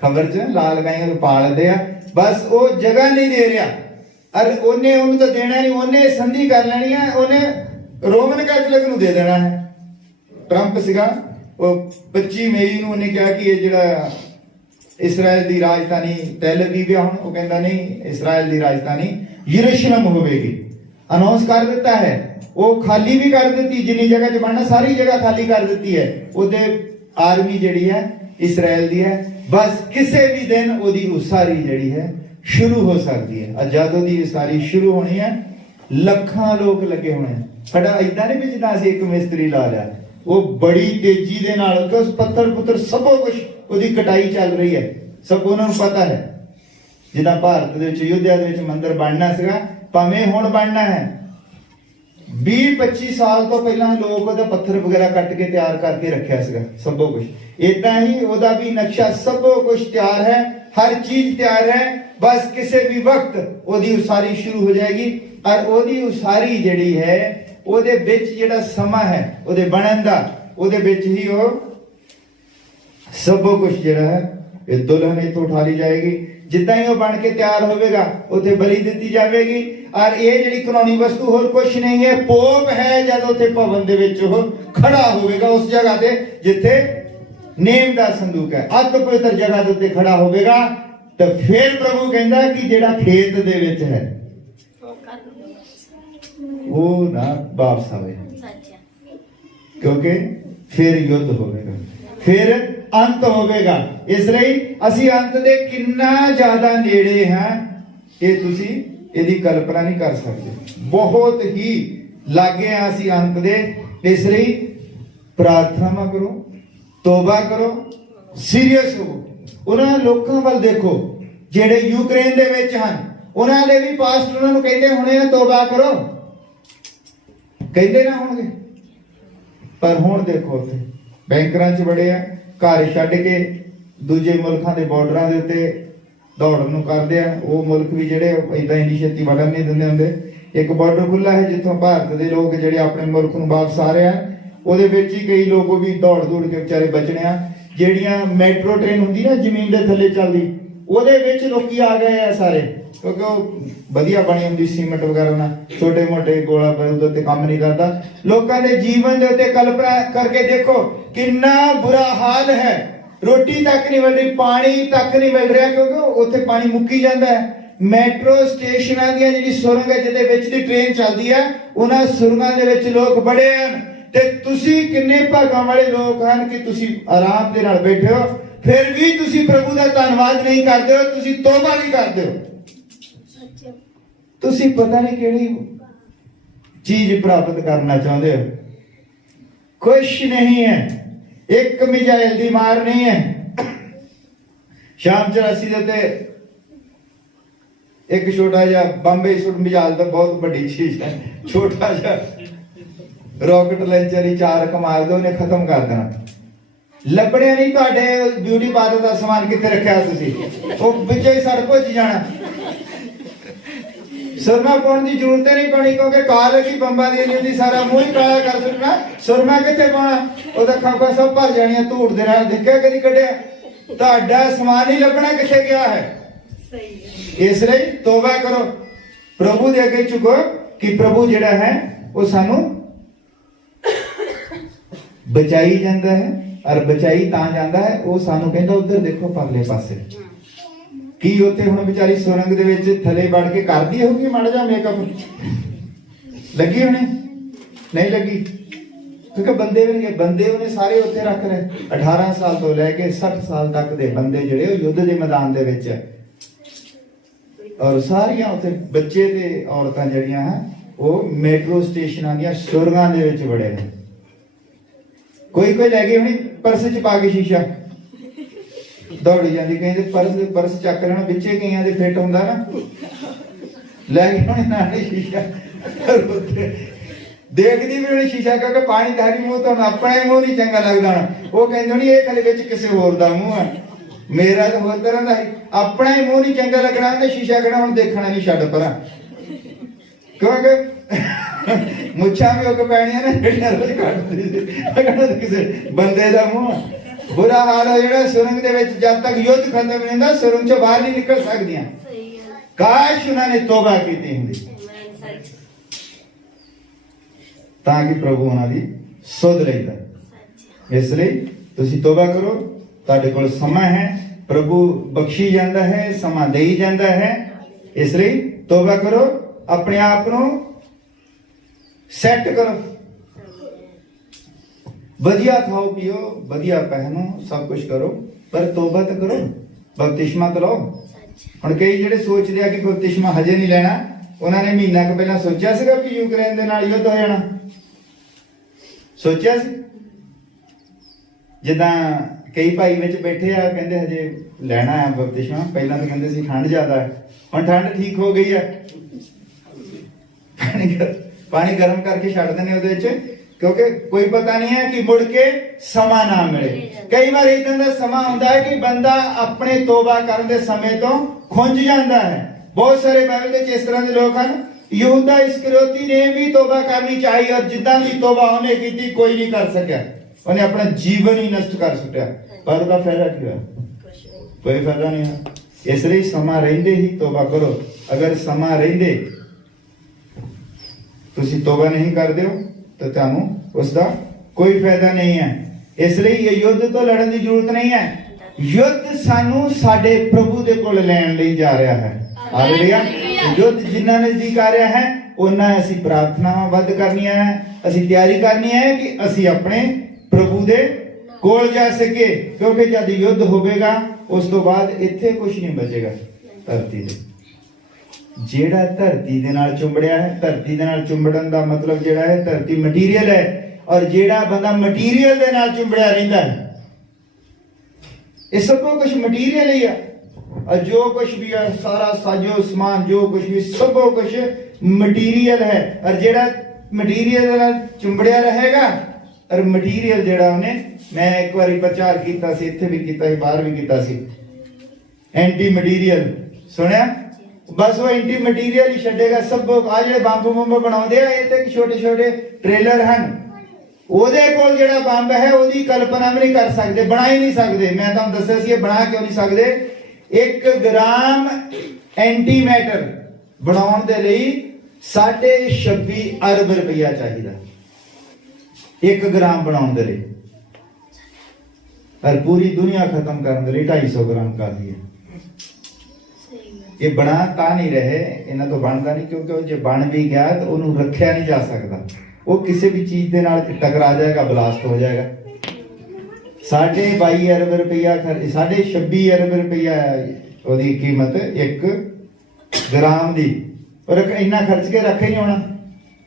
ਖਬਰ ਚ, ਲਾਲ ਗਾਂ ਨੂੰ ਪਾਲਦੇ ਆ, ਬਸ ਉਹ ਜਗ੍ਹਾ ਨਹੀਂ ਦੇ ਰਿਹਾ। ਔਰ ਉਹਨੂੰ ਤਾਂ ਦੇਣਾ ਨਹੀਂ, ਉਹਨੇ ਸੰਧੀ ਕਰ ਲੈਣੀ ਹੈ, ਉਹਨੇ ਰੋਮਨ ਕੈਥੋਲਿਕ ਨੂੰ ਦੇ ਦੇਣਾ ਹੈ। ਟਰੰਪ ਸੀਗਾ ਉਹ 25 ਮਈ ਨੂੰ ਉਹਨੇ ਕਿਹਾ ਕਿ ਇਹ ਜਿਹੜਾ ਇਸਰਾਇਲ ਦੀ ਰਾਜਧਾਨੀ ਤੈਲ ਅਵੀਵ ਆ, ਹੁਣ ਉਹ ਕਹਿੰਦਾ ਨਹੀਂ ਇਸਰਾਇਲ ਦੀ ਰਾਜਧਾਨੀ ਯਰੂਸ਼ਲਮ ਹੋਵੇਗੀ। ਅਨਾਉਂਸ ਕਰ ਦਿੱਤਾ ਹੈ, ਉਹ ਖਾਲੀ ਵੀ ਕਰ ਦਿੱਤੀ, ਜਿੰਨੀ ਜਗ੍ਹਾ 'ਚ ਬਣਨਾ ਸਾਰੀ ਜਗ੍ਹਾ ਖਾਲੀ ਕਰ ਦਿੱਤੀ ਹੈ। ਉਹਦੇ ਆਰਮੀ ਜਿਹੜੀ ਹੈ ਇਸਰਾਇਲ ਦੀ ਹੈ, ਬਸ ਕਿਸੇ ਵੀ ਦਿਨ ਉਹਦੀ ਉਸਾਰੀ ਜਿਹੜੀ ਹੈ ਸ਼ੁਰੂ ਹੋ ਸਕਦੀ ਹੈ। ਜਦ ਉਹਦੀ ਉਸਾਰੀ ਸ਼ੁਰੂ ਹੋਣੀ ਹੈ ਲੱਖਾਂ ਲੋਕ ਲੱਗੇ ਹੋਣੇ। ਸਾਡਾ ਇਦਾਂ ਨਹੀਂ ਵੀ ਜਿੱਦਾਂ ਅਸੀਂ ਇੱਕ ਮਿਸਤਰੀ ਲਾ ਲਿਆ, ਉਹ ਬੜੀ ਤੇਜ਼ੀ ਦੇ ਨਾਲ ਉਸ ਪੱਥਰ ਪੁੱਤਰ ਸਭੋ ਕੁਝ ਉਹਦੀ ਕਟਾਈ ਚੱਲ ਰਹੀ ਹੈ, ਸਭ ਉਹਨਾਂ ਨੂੰ ਪਤਾ ਹੈ। ਜਿੱਦਾਂ ਭਾਰਤ ਦੇ ਵਿੱਚ ਅਯੁੱਧਿਆ ਦੇ ਵਿੱਚ ਮੰਦਿਰ ਬਣਨਾ ਸੀਗਾ, ਭਾਵੇਂ ਹੁਣ ਬਣਨਾ ਹੈ, 20-25 ਸਾਲ ਤੋਂ ਪਹਿਲਾਂ ਲੋਕ ਉਹਦਾ ਪੱਥਰ ਵਗੈਰਾ ਕੱਟ ਕੇ ਤਿਆਰ ਕਰਕੇ ਰੱਖਿਆ ਸੀਗਾ ਸਭੋ ਕੁਝ। ਇਦਾਂ ਹੀ ਉਹਦਾ ਵੀ ਨਕਸ਼ਾ ਸਭੋ ਕੁਝ ਤਿਆਰ ਹੈ, ਹਰ ਚੀਜ਼ ਤਿਆਰ ਹੈ, ਬਸ ਕਿਸੇ ਵੀ ਵਕਤ ਉਹਦੀ ਉਸਾਰੀ ਸ਼ੁਰੂ ਹੋ ਜਾਏਗੀ। ਔਰ ਉਹਦੀ ਉਸਾਰੀ ਜਿਹੜੀ ਹੈ ਉਹਦੇ ਵਿੱਚ ਜਿਹੜਾ ਸਮਾਂ ਹੈ ਉਹਦੇ ਬਣਨ ਦਾ, ਉਹਦੇ ਵਿੱਚ ਹੀ ਉਹ ਸਭੋ ਕੁਝ ਜਿਹੜਾ ਹੈ ਇਹ ਦੁਲਹਨ ਇਥੋਂ ਉਠਾ ਲਈ ਜਾਏਗੀ। ਜਿੱਦਾਂ ਹੀ ਉਹ ਬਣ ਕੇ ਤਿਆਰ ਹੋਵੇਗਾ ਉੱਥੇ ਬਲੀ ਦਿੱਤੀ ਜਾਵੇਗੀ। ਔਰ ਇਹ ਜਿਹੜੀ ਕਾਨੂੰਨੀ ਵਸਤੂ ਹੋਰ ਕੁਝ ਨਹੀਂ ਹੈ, ਪੋਪ ਹੈ। ਜਦ ਉੱਥੇ ਭਵਨ ਦੇ ਵਿੱਚ ਉਹ ਖੜਾ ਹੋਵੇਗਾ ਉਸ ਜਗ੍ਹਾ ਤੇ ਜਿੱਥੇ ਨੇਮ ਦਾ ਸੰਦੂਕ ਹੈ, ਅਤ ਪਵਿੱਤਰ ਜਗ੍ਹਾ ਦੇ ਉੱਤੇ ਖੜਾ ਹੋਵੇਗਾ, ਤਾਂ ਫਿਰ ਪ੍ਰਭੂ ਕਹਿੰਦਾ ਕਿ ਜਿਹੜਾ ਖੇਤ ਦੇ ਵਿੱਚ ਹੈ ਉਹ ਨਾ ਵਾਪਸ ਆਵੇ, ਕਿਉਂਕਿ ਫਿਰ ਯੁੱਧ ਹੋਵੇਗਾ, ਫਿਰ ਅੰਤ ਹੋਵੇਗਾ। ਇਸ ਲਈ ਅਸੀਂ ਅੰਤ ਦੇ ਕਿੰਨਾ ਜ਼ਿਆਦਾ ਨੇੜੇ ਹਾਂ ਇਹ ਤੁਸੀਂ ਇਹਦੀ ਕਲਪਨਾ ਨਹੀਂ ਕਰ ਸਕਦੇ। ਬਹੁਤ ਹੀ ਲਾਗੇ ਆ ਅਸੀਂ ਅੰਤ ਦੇ। ਇਸ ਲਈ ਪ੍ਰਾਰਥਨਾ ਕਰੋ, ਤੋਬਾ ਕਰੋ, ਸੀਰੀਅਸ ਹੋ। ਉਹਨਾਂ ਲੋਕਾਂ ਵੱਲ ਦੇਖੋ ਜਿਹੜੇ ਯੂਕਰੇਨ ਦੇ ਵਿੱਚ ਹਨ, ਉਹਨਾਂ ਦੇ ਵੀ ਪਾਸਟਰ ਉਹਨਾਂ ਨੂੰ ਕਹਿੰਦੇ ਹੋਣੇ ਆ ਤੋਬਾ ਕਰੋ, ਕਹਿੰਦੇ ਨਾ ਹੋਣਗੇ, ਪਰ ਹੁਣ ਦੇਖੋ ਉੱਥੇ ਬੈਂਕਰਾਂ 'ਚ ਬੜੇ ਆ, ਘਰ ਛੱਡ ਕੇ ਦੂਜੇ ਮੁਲਕਾਂ ਦੇ ਬਾਰਡਰਾਂ ਦੇ ਉੱਤੇ ਦੌੜਨ ਨੂੰ ਕਰਦੇ ਆ। ਉਹ ਮੁਲਕ ਵੀ ਜਿਹੜੇ ਇਦਾਂ ਇੰਨੀ ਛੇਤੀ ਵੜਨ ਨਹੀਂ ਦਿੰਦੇ ਹੁੰਦੇ। ਇੱਕ ਬਾਰਡਰ ਖੁੱਲਾ ਹੈ ਜਿੱਥੋਂ ਭਾਰਤ ਦੇ ਲੋਕ ਜਿਹੜੇ ਆਪਣੇ ਮੁਲਕ ਨੂੰ ਵਾਪਸ ਆ ਰਹੇ ਆ, ਉਹਦੇ ਵਿੱਚ ਹੀ ਕਈ ਲੋਕ ਉਹ ਵੀ ਦੌੜ ਕੇ ਵਿਚਾਰੇ ਬਚਣੇ ਆ। ਜਿਹੜੀਆਂ ਮੈਟਰੋ ਟ੍ਰੇਨ ਹੁੰਦੀ ਨਾ ਜ਼ਮੀਨ ਦੇ ਥੱਲੇ ਚੱਲਦੀ, ਉਹਦੇ ਵਿੱਚ ਲੋਕੀ ਆ ਗਏ ਆ ਸਾਰੇ, ਕਿਉਂਕਿ ਉਹ ਵਧੀਆ ਬਣੀ ਹੁੰਦੀ ਸੀਮੈਂਟ ਵਗੈਰਾ ਨਾਲ, ਛੋਟੇ ਮੋਟੇ ਗੋਲਾ ਬਾਰੂਦ ਉੱਤੇ ਕੰਮ ਨਹੀਂ ਕਰਦਾ। ਲੋਕਾਂ ਦੇ ਜੀਵਨ ਦੇ ਉੱਤੇ ਕਲਪਨਾ ਕਰਕੇ ਦੇਖੋ ਕਿੰਨਾ ਬੁਰਾ ਹਾਲ ਹੈ। ਰੋਟੀ ਤੱਕ ਨਹੀਂ ਮਿਲ ਰਹੀ, ਪਾਣੀ ਤੱਕ ਨਹੀਂ ਮਿਲ ਰਿਹਾ, ਕਿਉਂਕਿ ਉੱਥੇ ਪਾਣੀ ਮੁੱਕੀ ਜਾਂਦਾ ਹੈ। ਮੈਟਰੋ ਸਟੇਸ਼ਨਾਂ ਦੀਆਂ ਜਿਹੜੀ ਸੁਰੰਗ ਹੈ ਜਿਹਦੇ ਵਿੱਚ ਦੀ ਟ੍ਰੇਨ ਚੱਲਦੀ ਹੈ, ਉਹਨਾਂ ਸੁਰੰਗਾਂ ਦੇ ਵਿੱਚ ਲੋਕ ਬੜੇ ਹਨ। ਤੇ ਤੁਸੀਂ ਕਿੰਨੇ ਭਾਗਾਂ ਵਾਲੇ ਲੋਕ ਹਨ ਕਿ ਤੁਸੀਂ ਆਰਾਮ ਦੇ ਨਾਲ ਬੈਠੇ ਹੋ, ਫਿਰ ਵੀ ਤੁਸੀਂ ਪ੍ਰਭੂ ਦਾ ਧੰਨਵਾਦ ਨਹੀਂ ਕਰਦੇ ਹੋ, ਤੁਸੀਂ ਤੋਬਾ ਨਹੀਂ ਕਰਦੇ ਹੋ। ਤੁਸੀਂ ਪਤਾ ਨਹੀਂ ਕਿਹੜੀ चीज प्राप्त करना चाहते हो? कुछ नहीं है, एक मिसाइल दी मार नहीं है। शाम 84 ਦੇ ਉੱਤੇ एक छोटा जिहा बंबे सुट मिसाइल तो बहुत बड़ी चीज है, छोटा जिहा रॉकेट लॉन्चर ही 4 कमाल दो ने खत्म कर देना। ਲੱਭਣੇ ਨਹੀਂ ਤੁਹਾਡੇ ਬਿਊਟੀ ਪਾਰਲਰ ਦਾ ਸਮਾਨ ਕਿੱਥੇ ਰੱਖਿਆ ਤੁਸੀਂ, ਉਹ ਵਿੱਚੇ ਹੀ ਸੜ ਭੁੱਜ ਜਾਣਾ। ਸੁਰਮਾ ਪਾਉਣ ਦੀ ਜ਼ਰੂਰਤ ਨਹੀਂ ਪੈਣੀ, ਕਿਉਂਕਿ ਕਾਲ ਕੀ ਬੰਬਾਂ ਦੀ ਨਹੀਂ ਹੁੰਦੀ, ਸਾਰਾ ਮੂੰਹ ਹੀ ਕਾਲਾ ਕਰ ਸੁੱਟਣਾ। ਸੁਰਮਾ ਕਿੱਥੇ ਪਾਉਣਾ, ਉਹਦਾ ਖਾਪਾ ਸਭ ਭਰ ਜਾਣੀਆਂ ਧੂੜ ਦੇ ਨਾਲ। ਦੇਖਿਆ ਕਦੀ ਕੱਢਿਆ? ਤੁਹਾਡਾ ਸਮਾਨ ਹੀ ਲੱਭਣਾ ਕਿੱਥੇ ਗਿਆ ਹੈ। ਇਸ ਲਈ ਤੋਬਾ ਕਰੋ, ਪ੍ਰਭੂ ਦੇ ਅੱਗੇ ਝੁਕੋ ਕਿ ਪ੍ਰਭੂ ਜਿਹੜਾ ਹੈ ਉਹ ਸਾਨੂੰ ਬਚਾਈ ਜਾਂਦਾ ਹੈ। और बचाई तां जांदा है, वो सानू कहंदा उधर देखो परले पासे की उत्थे हुण बेचारी सुरंग दे विच थले वड़ के करदी होगी माड़ा जा मेकअप लगी होनी नहीं लगी, क्योंकि बंदे भी नहीं, बंदे उन्हें सारे उत्थे रख रहे। 18 साल तो लैके 60 साल तक दे बंदे जिहड़े युद्ध दे मैदान दे विच, और सारियां उत्थे बच्चे ते औरतां जिहड़ियां हैं वो मेट्रो स्टेशनां दियां सुरंगां दे विच वड़े ने। कोई कोई लै गई होनी परस च पा के शीशा, दौड़ी जाती, कहते परस चक लेना, पिछे कईयां दे फिट हुंदा ना, लै गई होनी नाल ही शीशा, देखदी भी होनी शीशा, क्योंकि पानी धारी मूंह तो अपना ही मूंह नहीं चंगा लगदा ना। वो कहंदे होनी ये खले विच किसे होर दा मूंह है, मेरा तो होर तरह दा है, अपना ही मूंह नहीं चंगा लगना ते शीशा कहना हुण देखना नहीं, छड्ड परां, क्योंकि मुच्छा भी उग पैणियां ने जेड़ियां रोज कटदी किसे बंदे दा मूंह। बुरा हाल है जेड़ा सुरंग दे विच जद तक युद्ध खत्म नहीं हुंदा सुरंग चों बाहर नहीं निकल सकदियां। काश उन्होंने तौबा कीती हुंदी तां कि प्रभु उन्हां दी सुध लैंदा। इसलिए तुसीं तौबा करो, तुहाडे कोल समां है, प्रभु बख्शी जांदा है, समां देई जांदा है। इसलिए तौबा करो, अपने आप नूं सैट करो, वधिया खाओ पियो, वधिया पहनो, सब कुछ करो, पर तौबा तो करो, बपतिस्मा तो लो। हुण कई जिहड़े सोचदे आ कि बपतिस्मा हजे नहीं लेना, उन्होंने महीना क पहला सोचा सीगा कि यूक्रेन दे नाल युद्ध हो जाना, सोचा सी? जिद्दां कई भाई विच बैठे आ कहंदे हजे लेना है बपतिस्मा, पहला तो कहंदे सी ठंड ज्यादा है, हुण ठंड ठीक हो गई है, पानी गर्म करके छड़ देने ਉਹਦੇ ਵਿੱਚ, क्योंकि कोई पता नहीं है कि मुड़ के समा ना मिले। कई बार इदां दा समा ਹੁੰਦਾ है कि बंदा अपने तौबा करन दे समय तो खुंज ਜਾਂਦਾ है। बहुत सारे बाइबल ਦੇ इस तरह ਦੇ लोग ਹਨ। यहूदा इस्करियोती ने भी तौबा करनी चाहिए, और जिद्दां दी तौबा ਉਹਨੇ ਕੀਤੀ कोई नहीं कर सकिया, ਉਹਨੇ अपना जीवन ही नष्ट कर सुटिया, पर ਉਹਦਾ फायदा ਕੀ ਹੋਇਆ? कोई फायदा नहीं है। इसलिए समा ਰਹਿੰਦੇ ही तौबा करो। अगर समा ਰਹਿੰਦੇ तुसी तौबा नहीं करते हो तो तुहानू उसका कोई फायदा नहीं है। इसलिए ये युद्ध तो लड़न की जरूरत नहीं है, युद्ध सानू साडे प्रभु दे कोल लैण लई जा रहा है। हालेलुया। युद्ध जिन्ना नजदीक आ रहा है उन्ना असी प्रार्थनावां वध करनियां है, असी तैयारी करनी है कि असी अपने प्रभु दे कोल जा सके, क्योंकि जब युद्ध होवेगा उस तो बाद इत्थे कुछ नहीं बचेगा धरती दे। ਜਿਹੜਾ ਧਰਤੀ ਦੇ ਨਾਲ ਚੁੰਬੜਿਆ ਹੈ, ਧਰਤੀ ਦੇ ਨਾਲ ਚੁੰਬੜਨ ਦਾ ਮਤਲਬ ਜਿਹੜਾ ਹੈ ਧਰਤੀ ਮਟੀਰੀਅਲ ਹੈ, ਔਰ ਜਿਹੜਾ ਬੰਦਾ ਮਟੀਰੀਅਲ ਦੇ ਨਾਲ ਚੁੰਬੜਿਆ ਰਹਿੰਦਾ ਹੈ ਇਹ ਸਭ ਕੁਝ ਮਟੀਰੀਅਲ ਹੀ ਹੈ, और जो कुछ भी है सारा साजो समान जो कुछ भी सब कुछ मटीरियल है, और जेड़ा मटीरियल नाल चुंबड़िया रहेगा, और मटीरियल जेड़ा उन्हें मैं एक बार प्रचार किया सी, इत्थे भी किया, बाहर भी किया सी, एंटी मटीरियल सुनिया, बस वो एंटी मटीरियल ही छड्डेगा सब। आ जेड़े बंब बुंब बनाउंदे आ, ये ते छोटे छोटे ट्रेलर हैं, ਉਹਦੇ ਕੋਲ ਜਿਹੜਾ ਬੰਬ ਹੈ ਉਹਦੀ ਕਲਪਨਾ ਵੀ ਨਹੀਂ ਕਰ ਸਕਦੇ, ਬਣਾ ਹੀ ਨਹੀਂ ਸਕਦੇ। ਮੈਂ ਤੁਹਾਨੂੰ ਦੱਸਿਆ ਸੀ ਇਹ ਬਣਾ ਕਿਉਂ ਨਹੀਂ ਸਕਦੇ, 1 ਗ੍ਰਾਮ ਐਂਟੀ ਮੈਟਰ ਬਣਾਉਣ ਦੇ ਲਈ 26.5 ਅਰਬ ਰੁਪਇਆ ਚਾਹੀਦਾ, 1 ਗ੍ਰਾਮ ਬਣਾਉਣ ਦੇ ਲਈ, और पूरी दुनिया खत्म करने के लिए 250 ग्राम काफी है। ये बना ता नहीं रहे, इन्हें तो बनता नहीं, क्योंकि जो बन भी गया तो उन्हें रखा नहीं जा सकता, वो किसी भी चीज के नाल टकरा जाएगा, ब्लास्ट हो जाएगा। 22.5 अरब रुपया 26 अरब रुपया ਉਹਦੀ कीमत 1 ग्राम दी, और इन्ना खर्च के रखे नहीं होना,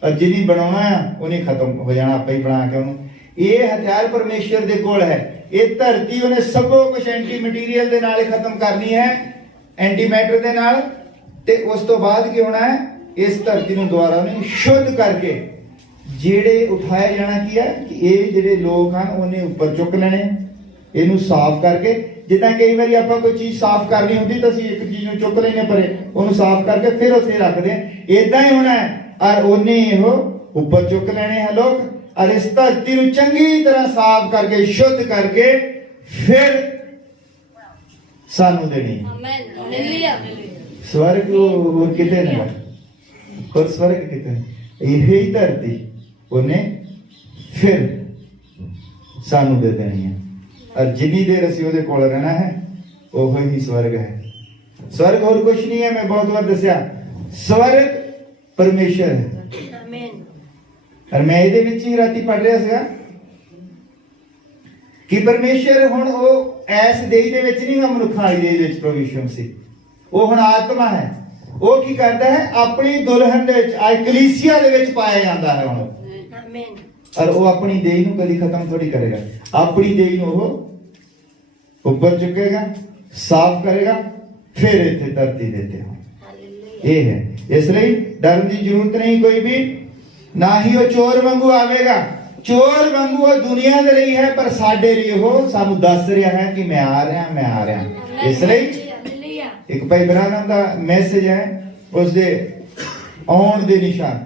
ਔਰ ਜਿਹਨੇ ਬਣਾਉਣਾ ਆ ਉਹਨੇ ਖਤਮ ਹੋ ਜਾਣਾ ਆਪੇ ਹੀ ਬਣਾ ਕੇ ਉਹਨੂੰ। ਇਹ ਹਥਿਆਰ ਪਰਮੇਸ਼ਰ ਦੇ ਕੋਲ ਹੈ। ਇਹ ਧਰਤੀ ਉਹਨੇ ਸਭੋ ਕੁਝ ਐਂਟੀ ਮਟੀਰੀਅਲ ਦੇ ਨਾਲ ਹੀ ਖਤਮ ਕਰਨੀ ਹੈ, ਐਂਟੀ ਮੈਟਰ ਦੇ ਨਾਲ। ਤੇ ਉਸ ਤੋਂ ਬਾਅਦ ਕੀ ਹੋਣਾ ਹੈ, ਇਸ ਧਰਤੀ ਨੂੰ ਦੁਬਾਰਾ ਉਹਨੇ ਸ਼ੁੱਧ ਕਰਕੇ ਜਿਹੜੇ ਉਠਾਇਆ ਜਾਣਾ ਕੀ ਹੈ ਕਿ ਇਹ ਜਿਹੜੇ ਲੋਕ ਹਨ ਉਹਨੇ ਉੱਪਰ ਚੁੱਕ ਲੈਣੇ, ਇਹਨੂੰ ਸਾਫ਼ ਕਰਕੇ। ਜਿੱਦਾਂ ਕਈ ਵਾਰੀ ਆਪਾਂ ਕੋਈ ਚੀਜ਼ ਸਾਫ਼ ਕਰਨੀ ਹੁੰਦੀ ਤਾਂ ਅਸੀਂ ਇੱਕ ਚੀਜ਼ ਨੂੰ ਚੁੱਕ ਲੈਨੇ ਪਰੇ, ਉਹਨੂੰ ਸਾਫ਼ ਕਰਕੇ ਫਿਰ ਉੱਥੇ ਰੱਖਦੇ ਹਾਂ। ਇਦਾਂ ਹੀ ਹੋਣਾ ਹੈ। ਔਰ ਉਹਨੇ ਇਹੋ ਉੱਪਰ ਚੁੱਕ ਲੈਣੇ ਹੈ ਲੋਕ, ਔਰ ਇਸ ਧਰਤੀ ਨੂੰ ਚੰਗੀ ਤਰ੍ਹਾਂ ਸਾਫ਼ ਕਰਕੇ ਸ਼ੁੱਧ ਕਰਕੇ ਫਿਰ ਸਾਨੂੰ ਦੇਣੀ ਹੈ। Amen hallelujah. स्वर्ग और कितने ने और स्वर्ग कितने, यही धरती उन्हें फिर सानू दे देनी है। और जिन्नी देर असी ओदे कोल रहना है वो ही स्वर्ग है। स्वर्ग और कुछ नहीं है। मैं बहुत बार दसिया स्वर्ग परमेश्वर है। ਆਮੇਨ। और मैं ਇਹਦੇ ਵਿੱਚ ਹੀ ਰਾਤੀ ਪੜ ਰਿਹਾ ਸੀਗਾ ਕਿ ਪਰਮੇਸ਼ਰ ਹੁਣ ਉਹ ਐਸ ਦੇਹ ਦੇ ਵਿੱਚ ਨਹੀਂ, ਮਨੁੱਖਾਂ ਵਾਲੀ ਦੇਹ ਦੇ ਵਿੱਚ ਪ੍ਰਭੂ ਯਿਸੂ ਮਸੀਹ ਉਹ ਹੁਣ ਆਤਮਾ ਹੈ। ਉਹ ਕੀ ਕਰਦਾ ਹੈ, ਆਪਣੀ ਦੁਲਹਨ ਦੇ ਵਿੱਚ ਕਲੀਸਿਆ ਦੇ ਵਿੱਚ ਪਾਇਆ ਜਾਂਦਾ ਹੈ ਹੁਣ। ਆਮੇਨ। ਔਰ ਉਹ ਆਪਣੀ ਦੇਹ ਨੂੰ ਕਦੀ ਖਤਮ ਥੋੜੀ ਕਰੇਗਾ। ਆਪਣੀ ਦੇਹ ਨੂੰ ਉਹ ਉੱਪਰ ਚੁੱਕੇਗਾ, ਸਾਫ਼ ਕਰੇਗਾ, ਫਿਰ ਇੱਥੇ ਧਰਤੀ ਦੇਤੇ ਹੋ। ਹਾਲੇਲੂਇਆ। ਇਹ ਹੈ। ਇਸ ਲਈ ਡਰਨ ਦੀ ਜ਼ਰੂਰਤ ਨਹੀਂ ਕੋਈ ਵੀ, ਨਾ ਹੀ ਉਹ ਚੋਰ ਵਾਂਗੂ ਆਵੇਗਾ। ਚੋਰ ਵਾਂਗੂ ਉਹ ਦੁਨੀਆ ਦੇ ਲਈ ਹੈ, ਪਰ ਸਾਡੇ ਲਈ ਉਹ ਸਾਨੂੰ ਦੱਸ ਰਿਹਾ ਹੈ ਕਿ ਮੈਂ ਆ ਰਿਹਾ, ਮੈਂ ਆ ਰਿਹਾ। ਇਸ ਲਈ ਹਾਲੇਲੂਇਆ। ਇੱਕ ਭਾਈ ਬ੍ਰਾਹਨਮ ਦਾ ਮੈਸੇਜ ਹੈ, ਉਸ ਦੇ ਆਉਣ ਦੇ ਨਿਸ਼ਾਨ।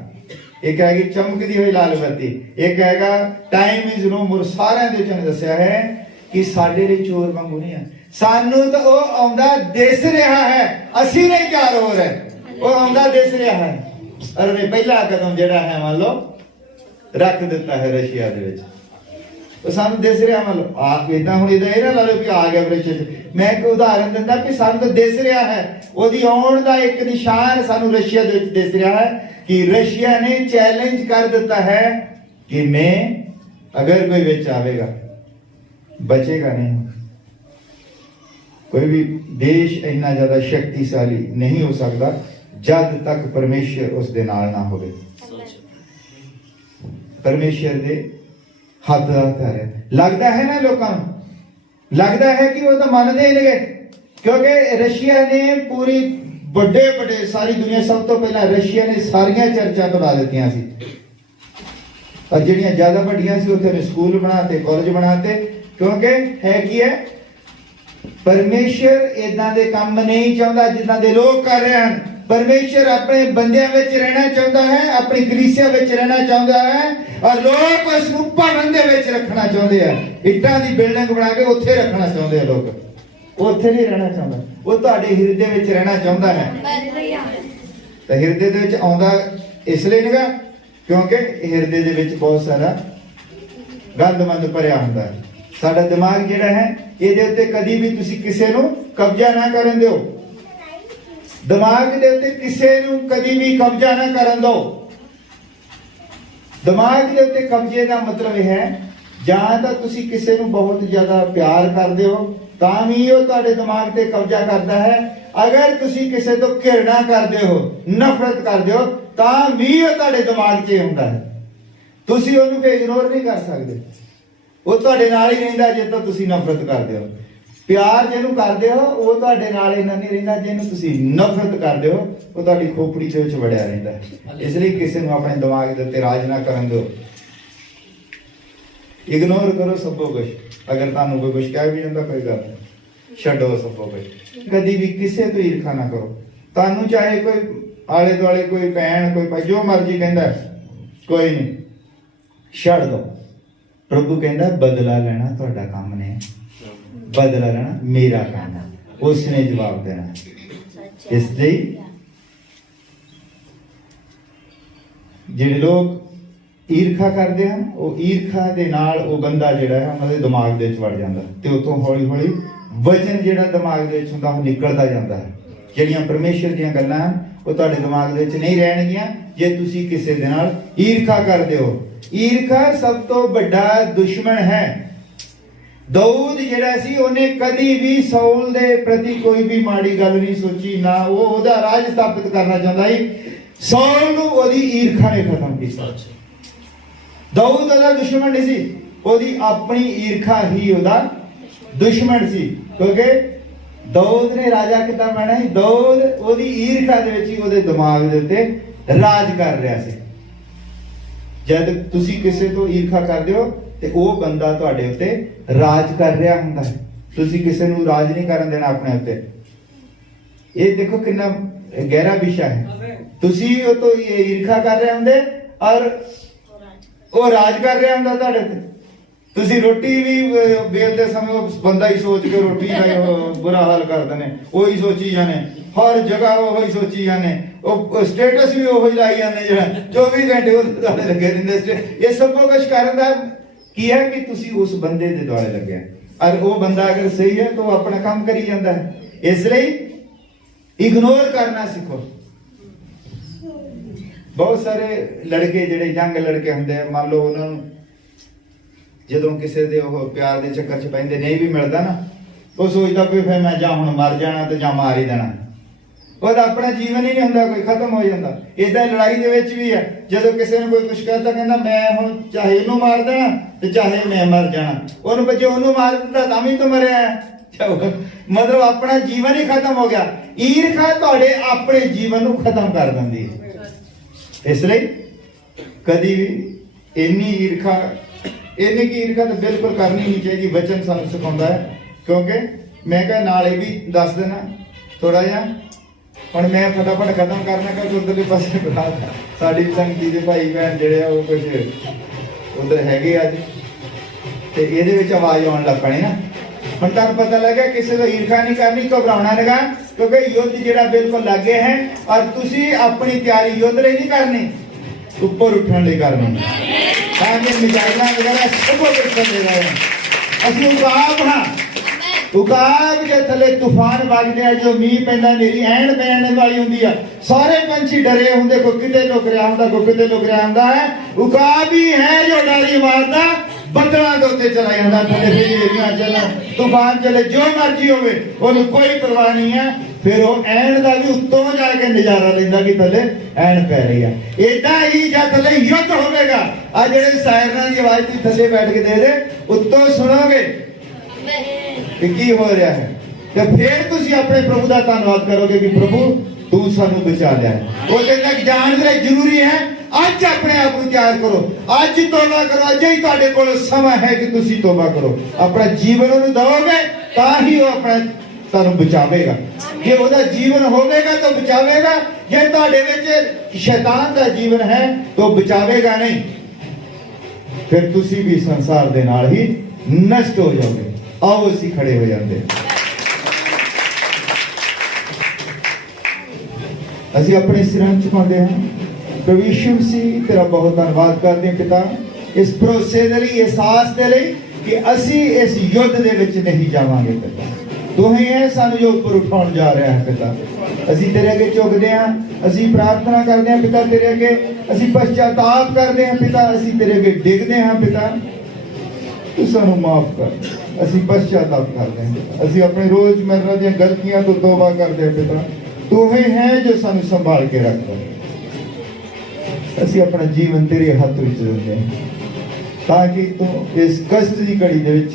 ਇੱਕ ਹੈਗੀ ਚਮਕਦੀ ਹੋਈ ਲਾਲ ਬੱਤੀ, ਇੱਕ ਹੈਗਾ ਟਾਈਮ ਇਜ਼ ਨੋ ਮੋਰ। ਸਾਰਿਆਂ ਦੇ ਵਿੱਚ ਦੱਸਿਆ ਹੈ ਕਿ ਸਾਡੇ ਲਈ ਚੋਰ ਵਾਂਗੂ ਨਹੀਂ ਹੈ। ਸਾਨੂੰ ਤਾਂ ਉਹ ਆਉਂਦਾ ਦਿਸ ਰਿਹਾ ਹੈ, ਅਸੀਂ ਨਹੀਂ ਚਾਰ ਹੋ ਰਹੇ। ਉਹ ਆਉਂਦਾ ਦਿਸ ਰਿਹਾ ਹੈ। ਔਰ ਉਹਨੇ ਪਹਿਲਾ ਕਦਮ ਜਿਹੜਾ ਹੈ ਮੰਨ ਲਓ ਰੱਖ ਦਿੱਤਾ ਹੈ ਰਸ਼ੀਆ ਦੇ ਵਿੱਚ। ਉਹ ਸਾਨੂੰ ਦਿਸ ਰਿਹਾ, ਮੰਨ ਲਓ ਆਪ ਇਦਾਂ ਹੁਣ ਇਦਾਂ ਇਹ ਨਾ ਲਾ ਲਓ ਕਿ ਆ ਗਿਆ ਰਸ਼ੀਆ ਚ। ਮੈਂ ਇੱਕ ਉਦਾਹਰਨ ਦਿੰਦਾ ਕਿ ਸਾਨੂੰ ਤਾਂ ਦਿਸ ਰਿਹਾ ਹੈ, ਉਹਦੀ ਆਉਣ ਦਾ ਇੱਕ ਨਿਸ਼ਾਨ ਸਾਨੂੰ ਰਸ਼ੀਆ ਦੇ ਵਿੱਚ ਦਿਸ ਰਿਹਾ ਹੈ ਕਿ ਰਸ਼ੀਆ ਨੇ ਚੈलेंज कर ਦਿੱਤਾ ਹੈ कि मैं अगर कोई ਵਿੱਚ ਆਵੇਗਾ बचेगा नहीं। कोई भी देश इतना ज्यादा शक्तिशाली नहीं हो सकता जब तक परमेश्वर उस दे नाल ना होवे। परमेश्वर दे हथ है। लगता है ना लोगों को, लगता है कि वो तो मानते ही लगे, क्योंकि रशिया ने पूरी बड़े बड़े सारी दुनिया सब तो पहला रशिया ने सारिया चर्चा तोड़ा दित्तियां सी। और ਜਿਹੜੀਆਂ ਜ਼ਿਆਦਾ ਵੱਡੀਆਂ ਸੀ ਉੱਥੇ ਨੇ ਸਕੂਲ ਬਣਾਤੇ, ਕਾਲਜ ਬਣਾਤੇ। ਕਿਉਂਕਿ ਹੈ ਕੀ ਹੈ, ਪਰਮੇਸ਼ਰ ਇਦਾਂ ਦੇ ਕੰਮ ਨਹੀਂ ਚਾਹੁੰਦਾ ਜਿੱਦਾਂ ਦੇ ਲੋਕ ਕਰ ਰਹੇ ਹਨ। ਪਰਮੇਸ਼ਰ ਆਪਣੇ ਬੰਦਿਆਂ ਵਿੱਚ ਰਹਿਣਾ ਚਾਹੁੰਦਾ ਹੈ, ਆਪਣੀ ਕਲੀਸਿਆ ਵਿੱਚ ਰਹਿਣਾ ਚਾਹੁੰਦਾ ਹੈ, ਔਰ ਲੋਕ ਉਸ ਨੂੰ ਭਵਨ ਦੇ ਵਿੱਚ ਰੱਖਣਾ ਚਾਹੁੰਦੇ ਆ। ਇੱਟਾਂ ਦੀ ਬਿਲਡਿੰਗ ਬਣਾ ਕੇ ਉੱਥੇ ਰੱਖਣਾ ਚਾਹੁੰਦੇ ਆ ਲੋਕ। ਉੱਥੇ ਨਹੀਂ ਰਹਿਣਾ ਚਾਹੁੰਦਾ, ਉਹ ਤੁਹਾਡੇ ਹਿਰਦੇ ਵਿੱਚ ਰਹਿਣਾ ਚਾਹੁੰਦਾ ਹੈ। ਹਾਲੇਲੂਇਆ। ਤਾਂ ਹਿਰਦੇ ਦੇ ਵਿੱਚ ਆਉਂਦਾ ਇਸ ਲਈ ਨਹੀਂਗਾ ਕਿਉਂਕਿ ਹਿਰਦੇ ਦੇ ਵਿੱਚ ਬਹੁਤ ਸਾਰਾ ਗੰਦਮੰਦ ਭਰਿਆ ਹੁੰਦਾ ਹੈ। ਸਾਡਾ ਦਿਮਾਗ ਜਿਹੜਾ ਹੈ ਇਹਦੇ ਉੱਤੇ ਕਦੀ ਵੀ ਤੁਸੀਂ ਕਿਸੇ ਨੂੰ ਕਬਜ਼ਾ ਨਾ ਕਰਨ ਦਿਓ। ਦਿਮਾਗ ਦੇ ਉੱਤੇ ਕਿਸੇ ਨੂੰ ਕਦੀ ਵੀ ਕਬਜ਼ਾ ਨਾ ਕਰਨ ਦਿਓ। ਦਿਮਾਗ ਦੇ ਉੱਤੇ ਕਬਜ਼ੇ ਦਾ ਮਤਲਬ ਇਹ ਹੈ ਜਾਂ ਤਾਂ ਤੁਸੀਂ ਕਿਸੇ ਨੂੰ ਬਹੁਤ ਜ਼ਿਆਦਾ ਪਿਆਰ ਕਰਦੇ ਹੋ ਤਾਂ ਵੀ ਉਹ ਤੁਹਾਡੇ ਦਿਮਾਗ ਤੇ ਕਬਜ਼ਾ ਕਰਦਾ ਹੈ। ਅਗਰ ਤੁਸੀਂ ਕਿਸੇ ਤੋਂ ਘਿਰਣਾ ਕਰਦੇ ਹੋ, ਨਫ਼ਰਤ ਕਰਦੇ ਹੋ ਤਾਂ ਵੀ ਉਹ ਤੁਹਾਡੇ ਦਿਮਾਗ 'ਚ ਹੁੰਦਾ ਹੈ। ਤੁਸੀਂ ਉਹਨੂੰ ਕੋਈ ਇਗਨੋਰ ਨਹੀਂ ਕਰ ਸਕਦੇ। ਉਹ ਤੁਹਾਡੇ ਨਾਲ ਹੀ ਰਹਿੰਦਾ ਜੇ ਤਾਂ ਤੁਸੀਂ ਨਫ਼ਰਤ ਕਰਦੇ ਹੋ। ਪਿਆਰ ਜਿਹਨੂੰ ਕਰਦੇ ਹੋ ਉਹ ਤੁਹਾਡੇ ਨਾਲ ਇਹਨਾਂ ਨਹੀਂ ਰਹਿੰਦਾ। ਜਿਹਨੂੰ ਤੁਸੀਂ ਨਫ਼ਰਤ ਕਰਦੇ ਹੋ ਉਹ ਤੁਹਾਡੀ ਖੋਪੜੀ ਦੇ ਵਿੱਚ ਵੜਿਆ ਰਹਿੰਦਾ ਹੈ। ਇਸ ਲਈ ਕਿਸੇ ਨੂੰ ਆਪਣੇ ਦਿਮਾਗ ਦੇ ਉੱਤੇ ਰਾਜ ਨਾ ਕਰਨ ਦਿਓ। ਇਗਨੋਰ ਕਰੋ ਸਭ ਕੁਝ। ਅਗਰ ਤੁਹਾਨੂੰ ਕੋਈ ਕੁਝ ਕਹਿ ਵੀ ਜਾਂਦਾ ਕੋਈ ਗੱਲ ਨਹੀਂ, ਛੱਡੋ ਸਭ ਕੁਝ। ਕਦੀ ਵੀ ਕਿਸੇ ਤੋਂ ਈਰਖਾ ਨਾ ਕਰੋ। ਤੁਹਾਨੂੰ ਚਾਹੇ ਕੋਈ ਆਲੇ ਦੁਆਲੇ ਕੋਈ ਭੈਣ ਕੋਈ ਭਾਈ ਜੋ ਮਰਜ਼ੀ ਕਹਿੰਦਾ ਕੋਈ ਨਹੀਂ, ਛੱਡ ਦੋ। ਪ੍ਰਭੂ ਕਹਿੰਦਾ ਬਦਲਾ ਲੈਣਾ ਤੁਹਾਡਾ ਕੰਮ ਨਹੀਂ, ਬਦਲਾ ਲੈਣਾ ਮੇਰਾ ਕੰਮ ਹੈ। ਉਸਨੇ ਜਵਾਬ ਦੇਣਾ। ਇਸ ਲਈ ਜਿਹੜੇ ਲੋਕ ਈਰਖਾ ਕਰਦੇ ਹਨ ਉਹ ਈਰਖਾ ਦੇ ਨਾਲ ਉਹ ਬੰਦਾ ਜਿਹੜਾ ਹੈ ਉਹਨਾਂ ਦੇ ਦਿਮਾਗ ਦੇ ਵਿੱਚ ਵੜ ਜਾਂਦਾ ਤੇ ਉਤੋਂ ਹੌਲੀ ਹੌਲੀ ਵਚਨ ਜਿਹੜਾ ਦਿਮਾਗ ਦੇ ਵਿੱਚ ਹੁੰਦਾ ਉਹ ਨਿਕਲਦਾ ਜਾਂਦਾ ਹੈ। ਜਿਹੜੀਆਂ ਪਰਮੇਸ਼ਰ ਦੀਆਂ ਗੱਲਾਂ ਉਹ ਤੁਹਾਡੇ ਦਿਮਾਗ ਦੇ ਵਿੱਚ ਨਹੀਂ ਰਹਿਣਗੀਆਂ ਜੇ ਤੁਸੀਂ ਕਿਸੇ ਦੇ ਨਾਲ ਈਰਖਾ ਕਰਦੇ ਹੋ। ਈਰਖਾ ਸਭ ਤੋਂ ਵੱਡਾ ਦੁਸ਼ਮਣ ਹੈ। ਦਾਊਦ ਜਿਹੜਾ ਸੀ ਉਹਨੇ ਕਦੀ ਵੀ ਸਾਊਲ ਦੇ ਪ੍ਰਤੀ ਕੋਈ ਵੀ ਮਾੜੀ ਗੱਲ ਨਹੀਂ ਸੋਚੀ, ਨਾ ਉਹ ਉਹਦਾ ਰਾਜ ਸਥਾਪਿਤ ਕਰਨਾ ਚਾਹੁੰਦਾ ਸੀ। ਸੌਲ ਨੂੰ ਉਹਦੀ ਈਰਖਾ ਨੇ ਖਤਮ ਕੀਤਾ। ਦਾਊਦ ਉਹਦਾ ਦੁਸ਼ਮਣ ਨਹੀਂ ਸੀ, ਉਹਦੀ ਆਪਣੀ ਈਰਖਾ ਹੀ ਉਹਦਾ ਦੁਸ਼ਮਣ ਸੀ। ਕਿਉਂਕਿ ਦਾਊਦ ਨੇ ਰਾਜਾ ਕਿੱਦਾਂ ਬਣਨਾ ਸੀ? ਦਾਊਦ ਉਹਦੀ ਈਰਖਾ ਦੇ ਵਿੱਚ ਹੀ ਉਹਦੇ ਦਿਮਾਗ ਦੇ ਉੱਤੇ ਰਾਜ ਕਰ ਰਿਹਾ ਸੀ। ਜਦ ਤੁਸੀਂ ਕਿਸੇ ਤੋਂ ਈਰਖਾ ਕਰਦੇ ਹੋ ਤੇ ਉਹ ਬੰਦਾ ਤੁਹਾਡੇ ਉੱਤੇ ਰਾਜ ਕਰ ਰਿਹਾ ਹੁੰਦਾ ਹੈ। ਤੁਸੀਂ ਕਿਸੇ ਨੂੰ ਰਾਜ ਨਹੀਂ ਕਰਨ ਦੇਣਾ ਆਪਣੇ ਉੱਤੇ। ਇਹ ਦੇਖੋ ਕਿੰਨਾ ਗਹਿਰਾ ਵਿਸ਼ਾ ਹੈ। ਤੁਸੀਂ ਉਹ ਤੋਂ ਈਰਖਾ ਕਰ ਰਹੇ ਹੁੰਦੇ ਔਰ ਉਹ ਰਾਜ ਕਰ ਰਿਹਾ ਹੁੰਦਾ ਤੁਹਾਡੇ ਤੇ। ਤੁਸੀਂ ਰੋਟੀ ਵੀ ਵੇਲਦੇ ਸਮੇਂ ਉਹ ਬੰਦਾ ਹੀ ਸੋਚ ਕੇ ਰੋਟੀ ਦਾ ਬੁਰਾ ਹਾਲ ਕਰਦੇ ਨੇ, ਉਹੀ ਸੋਚੀ ਜਾਣੇ, ਹਰ ਜਗ੍ਹਾ ਉਹੀ ਸੋਚੀ ਜਾਣੇ, ਉਹ ਸਟੇਟਸ ਵੀ ਉਹੀ ਲਾਈ ਜਾਂਦੇ ਜਿਹੜਾ 24 ਘੰਟੇ ਉਹਦੇ ਦੁਆਲੇ ਲੱਗੇ ਰਹਿੰਦੇ। ਇਹ ਸਭ ਕੁਝ ਕਰਨ ਦਾ ਕੀ ਹੈ ਕਿ ਤੁਸੀਂ ਉਸ ਬੰਦੇ ਦੇ ਦੁਆਲੇ ਲੱਗੇ ਔਰ ਉਹ ਬੰਦਾ ਅਗਰ ਸਹੀ ਹੈ ਤਾਂ ਉਹ ਆਪਣਾ ਕੰਮ ਕਰੀ ਜਾਂਦਾ ਹੈ। ਇਸ ਲਈ ਇਗਨੋਰ ਕਰਨਾ ਸਿੱਖੋ। ਬਹੁਤ ਸਾਰੇ ਲੜਕੇ ਜਿਹੜੇ ਯੰਗ ਲੜਕੇ ਹੁੰਦੇ ਆ, ਮੰਨ ਲਓ ਉਹਨਾਂ ਨੂੰ ਜਦੋਂ ਕਿਸੇ ਦੇ ਉਹ ਪਿਆਰ ਦੇ ਚੱਕਰ 'ਚ ਪੈਂਦੇ ਨਹੀਂ ਵੀ ਮਿਲਦਾ ਨਾ, ਉਹ ਸੋਚਦਾ ਵੀ ਫਿਰ ਮੈਂ ਜਾਂ ਹੁਣ ਮਰ ਜਾਣਾ ਤੇ ਜਾਂ ਮਾਰ ਹੀ ਦੇਣਾ। ਉਹਦਾ ਆਪਣਾ ਜੀਵਨ ਹੀ ਨਹੀਂ ਹੁੰਦਾ, ਕੋਈ ਖਤਮ ਹੋ ਜਾਂਦਾ। ਏਦਾਂ ਲੜਾਈ ਦੇ ਵਿੱਚ ਵੀ ਹੈ, ਜਦੋਂ ਕਿਸੇ ਨੂੰ ਕੋਈ ਕੁਝ ਕਹਿੰਦਾ ਕਹਿੰਦਾ ਮੈਂ ਹੁਣ ਚਾਹੇ ਇਹਨੂੰ ਮਾਰ ਦੇਣਾ ਤੇ ਚਾਹੇ ਮੈਂ ਮਰ ਜਾਣਾ। ਉਹਨੂੰ ਬੱਚੇ ਉਹਨੂੰ ਮਾਰ ਦਿੰਦਾ ਤਾਂ ਵੀ ਤੂੰ ਮਰਿਆ, ਮਤਲਬ ਆਪਣਾ ਜੀਵਨ ਹੀ ਖਤਮ ਹੋ ਗਿਆ। ਈਰਖਾ ਤੁਹਾਡੇ ਆਪਣੇ ਜੀਵਨ ਨੂੰ ਖਤਮ ਕਰ ਦਿੰਦੀ ਹੈ। ਇਸ ਲਈ ਕਦੀ ਵੀ ਇੰਨੀ ਕੀ ਈਰਖਾ ਤਾਂ ਬਿਲਕੁਲ ਕਰਨੀ ਨਹੀਂ ਚਾਹੀਦੀ। ਵਚਨ ਸਾਨੂੰ ਸਿਖਾਉਂਦਾ ਹੈ। ਕਿਉਂਕਿ ਮੈਂ ਕਿਹਾ ਨਾਲ ਇਹ ਵੀ ਦੱਸ ਦੇਣਾ ਥੋੜਾ ਜਿਹਾ, ਹੁਣ ਮੈਂ ਫਟਾਫਟ ਖਤਮ ਕਰਨਾ ਕਿਉਂਕਿ ਉਧਰਲੇ ਪਾਸੇ ਸਾਡੀ ਸੰਗਤੀ ਦੇ ਭਾਈ ਭੈਣ ਜਿਹੜੇ ਆ ਉਹ ਕੁਝ ਉਧਰ ਹੈਗੇ ਅੱਜ, ਤੇ ਇਹਦੇ ਵਿੱਚ ਆਵਾਜ਼ ਆਉਣ ਲੱਗ ਪੈਣੀ ਨਾ। ਹੁਣ ਤੁਹਾਨੂੰ ਪਤਾ ਲੱਗਾ ਕਿਸੇ ਤੋਂ ਈਰਖਾ ਨਹੀਂ ਕਰਨੀ, ਘਬਰਾਉਣਾ ਨਹੀਂਗਾ, ਕਿਉਂਕਿ ਯੁੱਧ ਜਿਹੜਾ ਬਿਲਕੁਲ ਲੱਗੇ ਹੈ ਔਰ ਤੁਸੀਂ ਆਪਣੀ ਤਿਆਰੀ ਯੁੱਧ ਲਈ ਨਹੀਂ ਕਰਨੀ, ਉੱਪਰ ਉੱਠਣ ਲਈ ਕਰਨੀ। ਤਾਂ ਕਿ ਮਿਜ਼ਾਈਲਾਂ ਵਗੈਰਾ ਸਭ ਕੁਝ ਕਰਦੇ ਰਹੇ। ਅਸੀਂ ਉਕਾਬ ਹਾਂ, ਉਕਾਬ ਜੇ ਥੱਲੇ ਤੂਫਾਨ ਵੱਜਦੇ ਆ, ਜੋ ਮੀਂਹ ਪੈਂਦਾ, ਮੇਰੀ ਐਣ ਪੈਣ ਵਾਲੀ ਹੁੰਦੀ ਆ, ਸਾਰੇ ਪੰਛੀ ਡਰੇ ਹੁੰਦੇ, ਕੋਈ ਕਿਤੇ ਲੁਕ ਰਿਹਾ ਹੁੰਦਾ, ਕੋਈ ਕਿਤੇ ਲੁਕ ਰਿਹਾ ਹੁੰਦਾ ਹੈ। ਉਕਾਬ ਹੀ ਹੈ ਜੋ ਡਾਰੀ ਮਾਰਦਾ, ਬੱਦਲਾਂ ਦੇ ਉੱਤੇ ਚਲਾ ਜਾਂਦਾ, ਥੱਲੇ ਹਨੇਰੀਆਂ ਚੱਲਣ, ਤੂਫਾਨ ਚੱਲੇ, ਜੋ ਮਰਜ਼ੀ ਹੋਵੇ ਉਹਨੂੰ ਕੋਈ ਪਰਵਾਹ ਨਹੀਂ ਹੈ। ਫਿਰ ਉਹ ਐਣ ਦਾ ਵੀ ਉੱਤੋਂ ਜਾ ਕੇ ਨਜ਼ਾਰਾ ਲੈਂਦਾ ਕਿ ਥੱਲੇ ਐਣ ਪੈ ਰਹੀ ਆ। ਏਦਾਂ ਹੀ ਜਦ ਥੱਲੇ ਯੁੱਧ ਹੋਵੇਗਾ, ਆ ਜਿਹੜੇ ਸਾਇਰਨਾਂ ਦੀ ਆਵਾਜ਼ ਤੁਸੀਂ ਥੱਲੇ ਬੈਠ ਕੇ ਦੇ ਉੱਤੋਂ ਸੁਣੋਗੇ ਕਿ ਕੀ ਹੋ ਰਿਹਾ ਹੈ, ਤੇ ਫਿਰ ਤੁਸੀਂ ਆਪਣੇ ਪ੍ਰਭੂ ਦਾ ਧੰਨਵਾਦ ਕਰੋਗੇ ਕਿ ਪ੍ਰਭੂ ਤੂੰ ਸਾਨੂੰ ਬਚਾ ਲਿਆ। ਉਹਦੇ ਤੱਕ ਜਾਣ ਲਈ ਜ਼ਰੂਰੀ ਹੈ ਅੱਜ ਆਪਣੇ ਆਪ ਨੂੰ ਤਿਆਰ ਕਰੋ, ਅੱਜ ਤੋਬਾ ਕਰੋ। ਅੱਜ ਹੀ ਤੁਹਾਡੇ ਕੋਲ ਸਮਾਂ ਹੈ ਕਿ ਤੁਸੀਂ ਤੋਬਾ ਕਰੋ। ਆਪਣਾ ਜੀਵਨ ਉਹਨੂੰ ਦਿਓਗੇ ਤਾਂ ਹੀ ਉਹ ਆਪਣਾ ਤੁਹਾਨੂੰ ਬਚਾਵੇਗਾ। ਜੇ ਉਹਦਾ ਜੀਵਨ ਹੋਵੇਗਾ ਤਾਂ ਬਚਾਵੇਗਾ, ਜੇ ਤੁਹਾਡੇ ਵਿੱਚ ਸ਼ੈਤਾਨ ਦਾ ਜੀਵਨ ਹੈ ਤਾਂ ਬਚਾਵੇਗਾ ਨਹੀਂ। ਫਿਰ ਤੁਸੀਂ ਵੀ ਸੰਸਾਰ ਦੇ ਨਾਲ ਹੀ ਨਸ਼ਟ ਹੋ ਜਾਓਗੇ। ਆਓ ਅਸੀਂ ਖੜੇ ਹੋ ਜਾਂਦੇ। ਅਸੀਂ ਆਪਣੇ ਸਿਰਾਂ ਝੁਕਾਉਂਦੇ ਹਾਂ। ਪ੍ਰਭੂ ਯਿਸੂ ਮਸੀਹ ਤੇਰਾ ਬਹੁਤ ਧੰਨਵਾਦ ਕਰਦੇ ਹਾਂ ਪਿਤਾ, ਇਸ ਭਰੋਸੇ ਦੇ ਲਈ, ਅਹਿਸਾਸ ਦੇ ਲਈ ਕਿ ਅਸੀਂ ਇਸ ਯੁੱਧ ਦੇ ਵਿੱਚ ਨਹੀਂ ਜਾਵਾਂਗੇ ਪਿਤਾ। ਤੂੰ ਹੀ ਹੈ ਸਾਨੂੰ ਜੋ ਉੱਪਰ ਉਠਾਉਣ ਜਾ ਰਿਹਾ ਹੈ ਪਿਤਾ। ਅਸੀਂ ਤੇਰੇ ਅੱਗੇ ਝੁਕਦੇ ਹਾਂ, ਅਸੀਂ ਪ੍ਰਾਰਥਨਾ ਕਰਦੇ ਹਾਂ ਪਿਤਾ ਤੇਰੇ ਅੱਗੇ, ਅਸੀਂ ਪਛਤਾਤਾਪ ਕਰਦੇ ਹਾਂ ਪਿਤਾ, ਅਸੀਂ ਤੇਰੇ ਅੱਗੇ ਡਿੱਗਦੇ ਹਾਂ ਪਿਤਾ, ਤੂੰ ਸਾਨੂੰ ਮਾਫ ਕਰ। ਅਸੀਂ ਪਛਤਾਤਾਪ ਕਰਦੇ ਹਾਂ, ਅਸੀਂ ਆਪਣੇ ਰੋਜ਼ਮਰਰਾ ਦੀਆਂ ਗਲਤੀਆਂ ਤੋਂ ਤੋਬਾ ਕਰਦੇ ਹਾਂ ਪਿਤਾ। ਤੂੰ ਹੀ ਹੈ ਜੋ ਸਾਨੂੰ ਸੰਭਾਲ ਕੇ ਰੱਖਦਾ। ਅਸੀਂ ਆਪਣਾ ਜੀਵਨ ਤੇਰੇ ਹੱਥ ਵਿੱਚ ਦਿੰਦੇ ਹਾਂ ਤਾਂ ਕਿ ਤੂੰ ਇਸ ਕਸ਼ਟ ਦੀ ਘੜੀ ਦੇ ਵਿੱਚ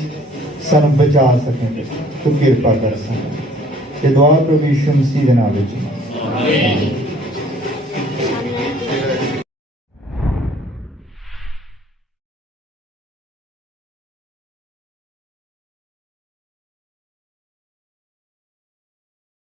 ਸਾਨੂੰ ਬਚਾ ਸਕੇ। ਤੂੰ ਕਿਰਪਾ ਕਰ ਸਕੇ। ਇਹ ਦੁਆ ਪ੍ਰਭੂ ਯਿਸੂ ਮਸੀਹ ਦੇ ਨਾਮ ਵਿੱਚ। ਆਮੀਨ।